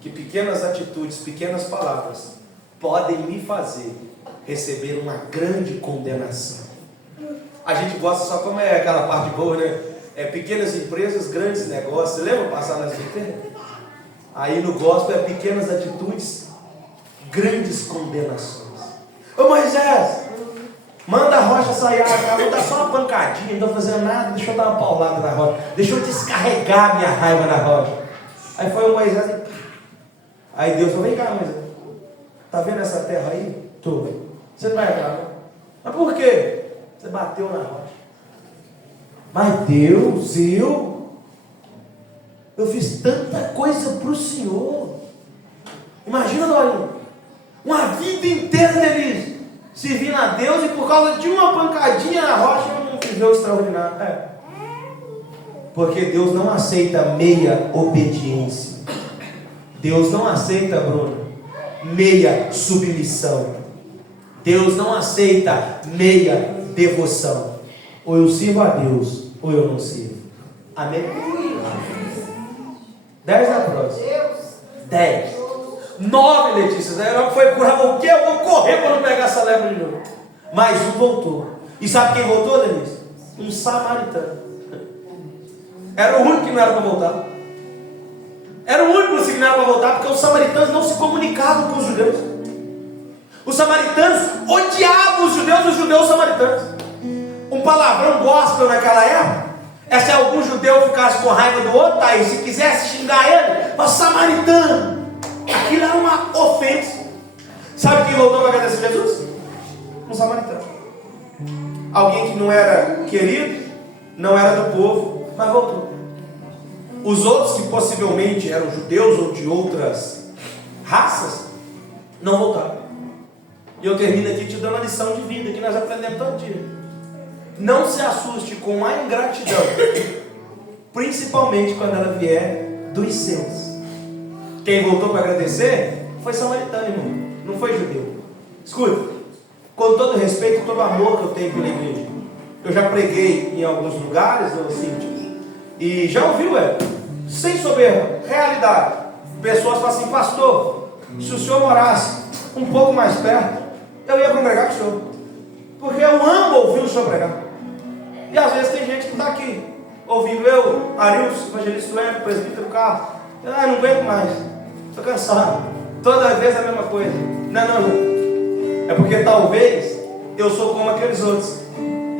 que pequenas atitudes, pequenas palavras podem me fazer receber uma grande condenação. A gente gosta só como é aquela parte boa, né? É pequenas empresas, grandes negócios. Você lembra passar nas vitrines? Aí no gospel é pequenas atitudes, grandes condenações. Ô Moisés, manda a rocha sair água, vou dar só uma pancadinha, não estou fazendo nada, deixa eu dar uma paulada na rocha, deixa eu descarregar minha raiva na rocha. Aí foi o Moisés, aí Deus falou, vem cá Moisés, tá vendo essa terra aí? Tô. Você não vai entrar, não? Mas por quê? Você bateu na rocha. Mas Deus, eu fiz tanta coisa para o Senhor. Imagina, Dorinha, uma vida inteira deles servindo a Deus e por causa de uma pancadinha na rocha não viveu extraordinário. Porque Deus não aceita meia obediência. Deus não aceita, Bruno, meia submissão. Deus não aceita meia devoção. Ou eu sirvo a Deus, ou eu não sirvo. Amém? 10 na próxima. 10. 9, Letícia. Ela foi curar. O que? Eu vou correr para não pegar essa lepra de novo. Mais um voltou. E sabe quem voltou, Denise? Um samaritano. Era o único que não era para voltar. Era o único que não era para voltar, porque os samaritanos não se comunicavam com os judeus. Os samaritanos odiavam os judeus samaritanos. Um palavrão gospel naquela época é se algum judeu ficasse com raiva do outro, aí se quisesse xingar ele, mas samaritano. Aquilo era uma ofensa. Sabe quem voltou para agradecer a Jesus? Um samaritano. Alguém que não era querido, não era do povo, mas voltou. Os outros, que possivelmente eram judeus ou de outras raças, não voltaram. E eu termino aqui te dando uma lição de vida que nós aprendemos todo dia. Não se assuste com a ingratidão, principalmente quando ela vier dos seus. Quem voltou para agradecer foi samaritano, irmão, não foi judeu. Escuta, com todo respeito e todo amor que eu tenho pela igreja, eu já preguei em alguns lugares, e já ouviu, sem soberba, realidade. Pessoas falam assim: pastor, se o senhor morasse um pouco mais perto, eu ia congregar com o senhor, porque eu amo ouvir o senhor pregar. E às vezes tem gente que está aqui ouvindo eu, Arilson, evangelista Wendel, presbítero Carlos. Não aguento mais, estou cansado, toda vez a mesma coisa. Não, é porque talvez eu sou como aqueles outros.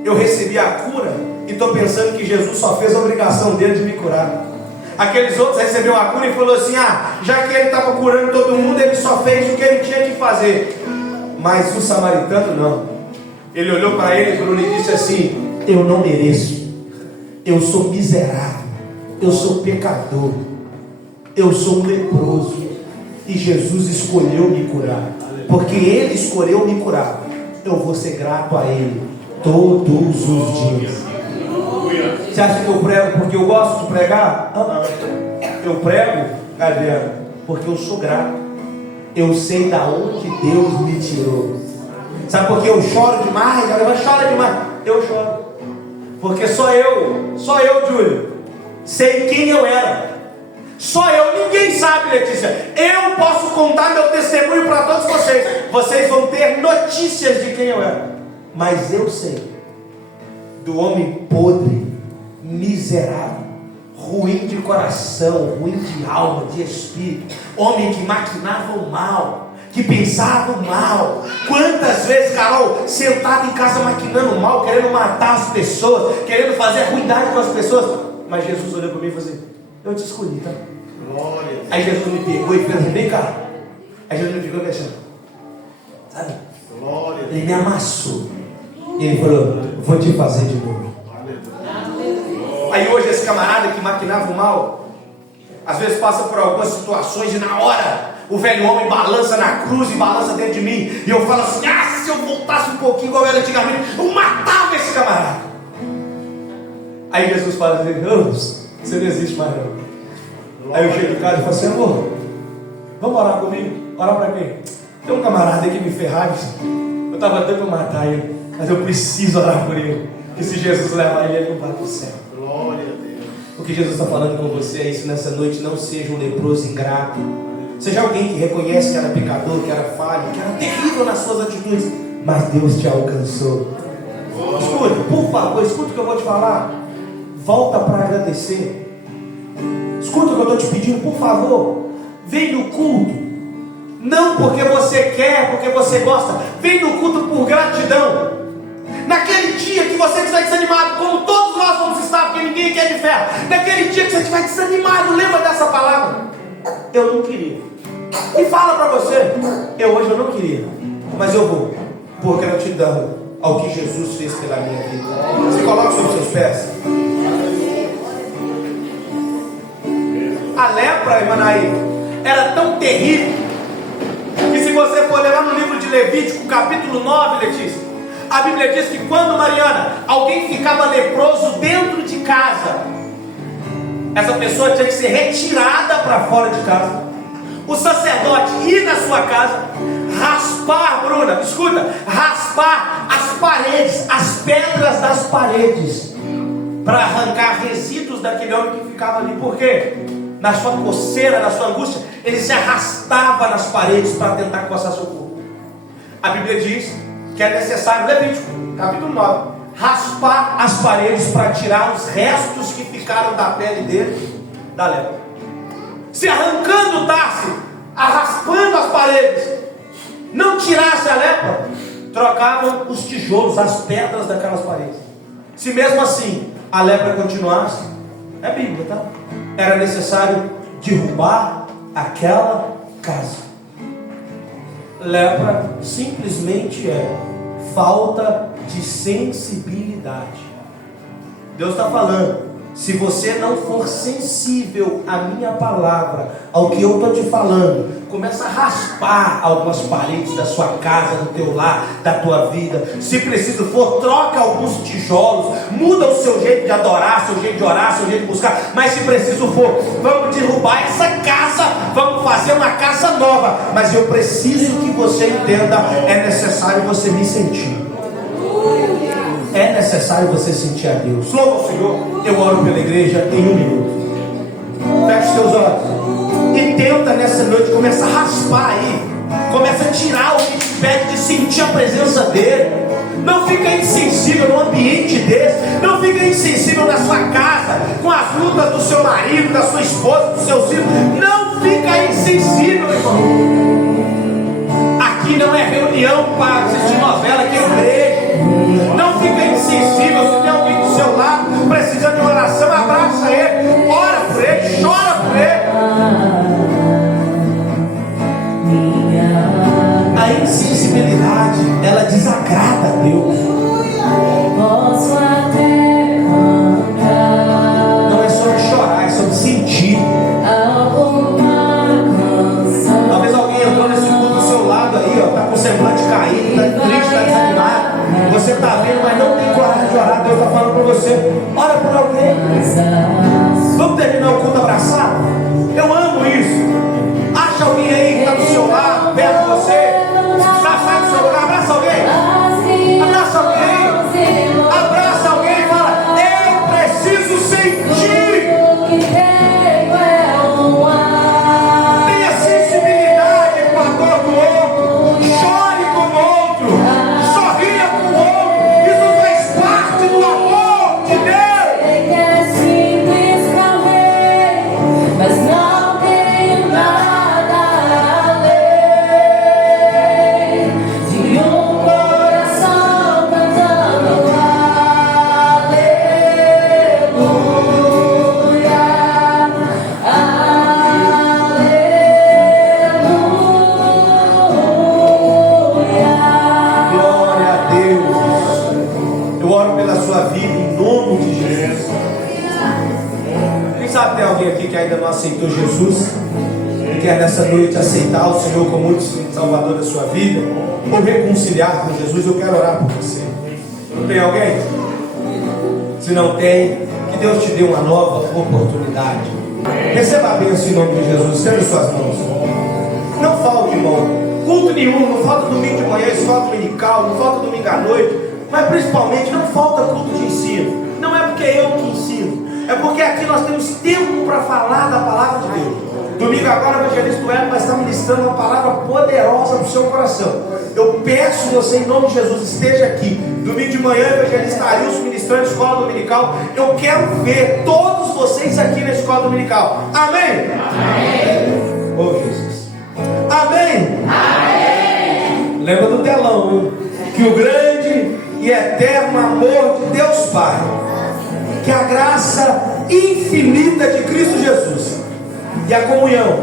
Eu recebi a cura e estou pensando que Jesus só fez a obrigação dele de me curar. Aqueles outros receberam a cura e falou assim: já que ele estava curando todo mundo, ele só fez o que ele tinha que fazer. Mas o samaritano não. Ele olhou para ele, Bruno, e disse assim: eu não mereço, eu sou miserável, eu sou pecador, eu sou um leproso, e Jesus escolheu me curar. Porque ele escolheu me curar, eu vou ser grato a ele todos os dias. Você acha que eu prego porque eu gosto de pregar? Eu prego, Adriano, porque eu sou grato. Eu sei da onde Deus me tirou. Sabe por que eu choro demais? Ela chora demais. Eu choro porque só eu, Júlio, sei quem eu era. Só eu, ninguém sabe, Letícia. Eu posso contar meu testemunho para todos vocês. Vocês vão ter notícias de quem eu era. Mas eu sei do homem podre, miserável, ruim de coração, ruim de alma, de espírito, homem que maquinava o mal, que pensava o mal. Quantas vezes, Carol, sentado em casa maquinando o mal, querendo matar as pessoas, querendo fazer ruindade com as pessoas. Mas Jesus olhou para mim e falou assim: eu te escolhi, tá? Glória. Aí Jesus me pegou e fez assim: vem cá. Aí Jesus me pegou e assim, sabe? Glória. Ele me amassou. E ele falou: vou te fazer de novo. Aí hoje esse camarada que maquinava o mal, às vezes passa por algumas situações e na hora o velho homem balança na cruz e balança dentro de mim, e eu falo assim: se eu voltasse um pouquinho igual eu era antigamente, eu matava esse camarada. Aí Jesus fala assim: você não existe mais não. Aí eu chego em casa e falo assim: amor, vamos orar comigo? Orar para quem? Tem um camarada aí que me ferrava, eu estava doido para matar ele, mas eu preciso orar por ele, que se Jesus levar ele, ele não vai para o céu. Glória a Deus. O que Jesus está falando com você é isso nessa noite: não seja um leproso ingrato. Seja alguém que reconhece que era pecador, que era falho, que era terrível nas suas atitudes, mas Deus te alcançou. Escuta, por favor, escuta o que eu vou te falar. Volta para agradecer. Escuta o que eu estou te pedindo, por favor. Vem no culto, não porque você quer, porque você gosta. Vem no culto por gratidão. Naquele dia que você estiver desanimado, como todos nós vamos estar, porque ninguém quer de ferro. Naquele dia que você estiver desanimado, lembra dessa palavra: eu não queria. E fala para você: hoje eu não queria, mas eu vou, por gratidão ao que Jesus fez pela minha vida. Você coloca sobre seus pés. A lepra, Emanaí, era tão terrível que, se você for ler lá no livro de Levítico, capítulo 9, Letícia, a Bíblia diz que quando, Mariana, alguém ficava leproso dentro de casa, essa pessoa tinha que ser retirada para fora de casa. O sacerdote ir na sua casa, raspar, Bruna, escuta, raspar as paredes, as pedras das paredes, para arrancar resíduos daquele homem que ficava ali. Por quê? Na sua coceira, na sua angústia, ele se arrastava nas paredes para tentar coçar seu corpo. A Bíblia diz que é necessário, Levítico, capítulo 9, raspar as paredes para tirar os restos que ficaram da pele dele, da lepra. Se arrancando o Tarse, raspando as paredes, não tirasse a lepra, trocavam os tijolos, as pedras daquelas paredes. Se mesmo assim a lepra continuasse, é Bíblia, tá? Era necessário derrubar aquela casa. Lepra simplesmente é falta de sensibilidade. Deus está falando, se você não for sensível à minha palavra, ao que eu estou te falando, começa a raspar algumas paredes da sua casa, do teu lar, da tua vida. Se preciso for, troca alguns tijolos, muda o seu jeito de adorar, seu jeito de orar, seu jeito de buscar. Mas se preciso for, vamos derrubar essa casa, vamos fazer uma casa nova. Mas eu preciso que você entenda, é necessário você me sentir. É necessário você sentir a Deus. Louva ao Senhor. Eu oro pela igreja em 1 minuto. Feche seus olhos e tenta nessa noite, começa a raspar aí, começa a tirar o que te impede de sentir a presença dele. Não fica insensível num ambiente desse. Não fica insensível na sua casa, com as lutas do seu marido, da sua esposa, dos seus filhos. Não fica insensível, irmão. Aqui não é reunião para assistir novela, aqui é igreja. Não fica insensível. Se tem alguém do seu lado precisando de oração, abraça ele, ora por ele, chora por ele. A insensibilidade, ela desagrada a Deus. Não é só de chorar, é só de sentir. Talvez alguém entrou nesse culto do seu lado aí, ó, tá com o semblante caído, tá triste, tá desanimado. Você está vendo, mas não tem coragem de orar. Deus está falando para você, ora por alguém. Vamos terminar o culto abraçado? Eu amo isso. Acha alguém aí que está do seu lado, perto de você. Sai do seu lugar, abraça alguém. Abraça alguém. Abraça alguém e fala, eu preciso sentir. Tenha sensibilidade com a dor do outro. Chore com o outro. Sorria com o outro. Isso faz parte do amor de Deus. É simples pra ver, mas não tenho nada além de um coração cantando aleluia. Glória a Deus. Eu oro pela sua vida em nome de Jesus. Quem sabe tem alguém aqui que ainda não aceitou Jesus e quer nessa noite aceitar o Senhor como único Salvador da sua vida, ou reconciliar com Jesus? Eu quero orar por você. Não tem alguém? Se não tem, que Deus te dê uma nova oportunidade. Receba a bênção em nome de Jesus. Estenda suas mãos. Não falte, irmão, culto nenhum. Não falta domingo de manhã, escola dominical, não falta domingo à noite. Mas principalmente não falta culto de ensino. Não é porque eu que ensino, é porque aqui nós temos tempo para falar da palavra de Deus. Domingo agora o evangelista Hélio vai estar ministrando uma palavra poderosa para o seu coração. Eu peço você em nome de Jesus, esteja aqui. Domingo de manhã o evangelista Arilson ministrando escola dominical. Eu quero ver todos vocês aqui na escola dominical. Amém? Amém. Oh Jesus. Amém. Amém. Lembra do telão, viu? Que o grande e eterno amor de Deus Pai, que a graça infinita de Cristo Jesus e a comunhão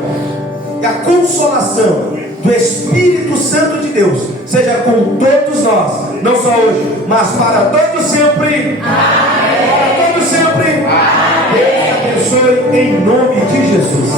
e a consolação do Espírito Santo de Deus seja com todos nós, não só hoje, mas para todos sempre. Amém. Para todos sempre. Amém. Deus te abençoe em nome de Jesus.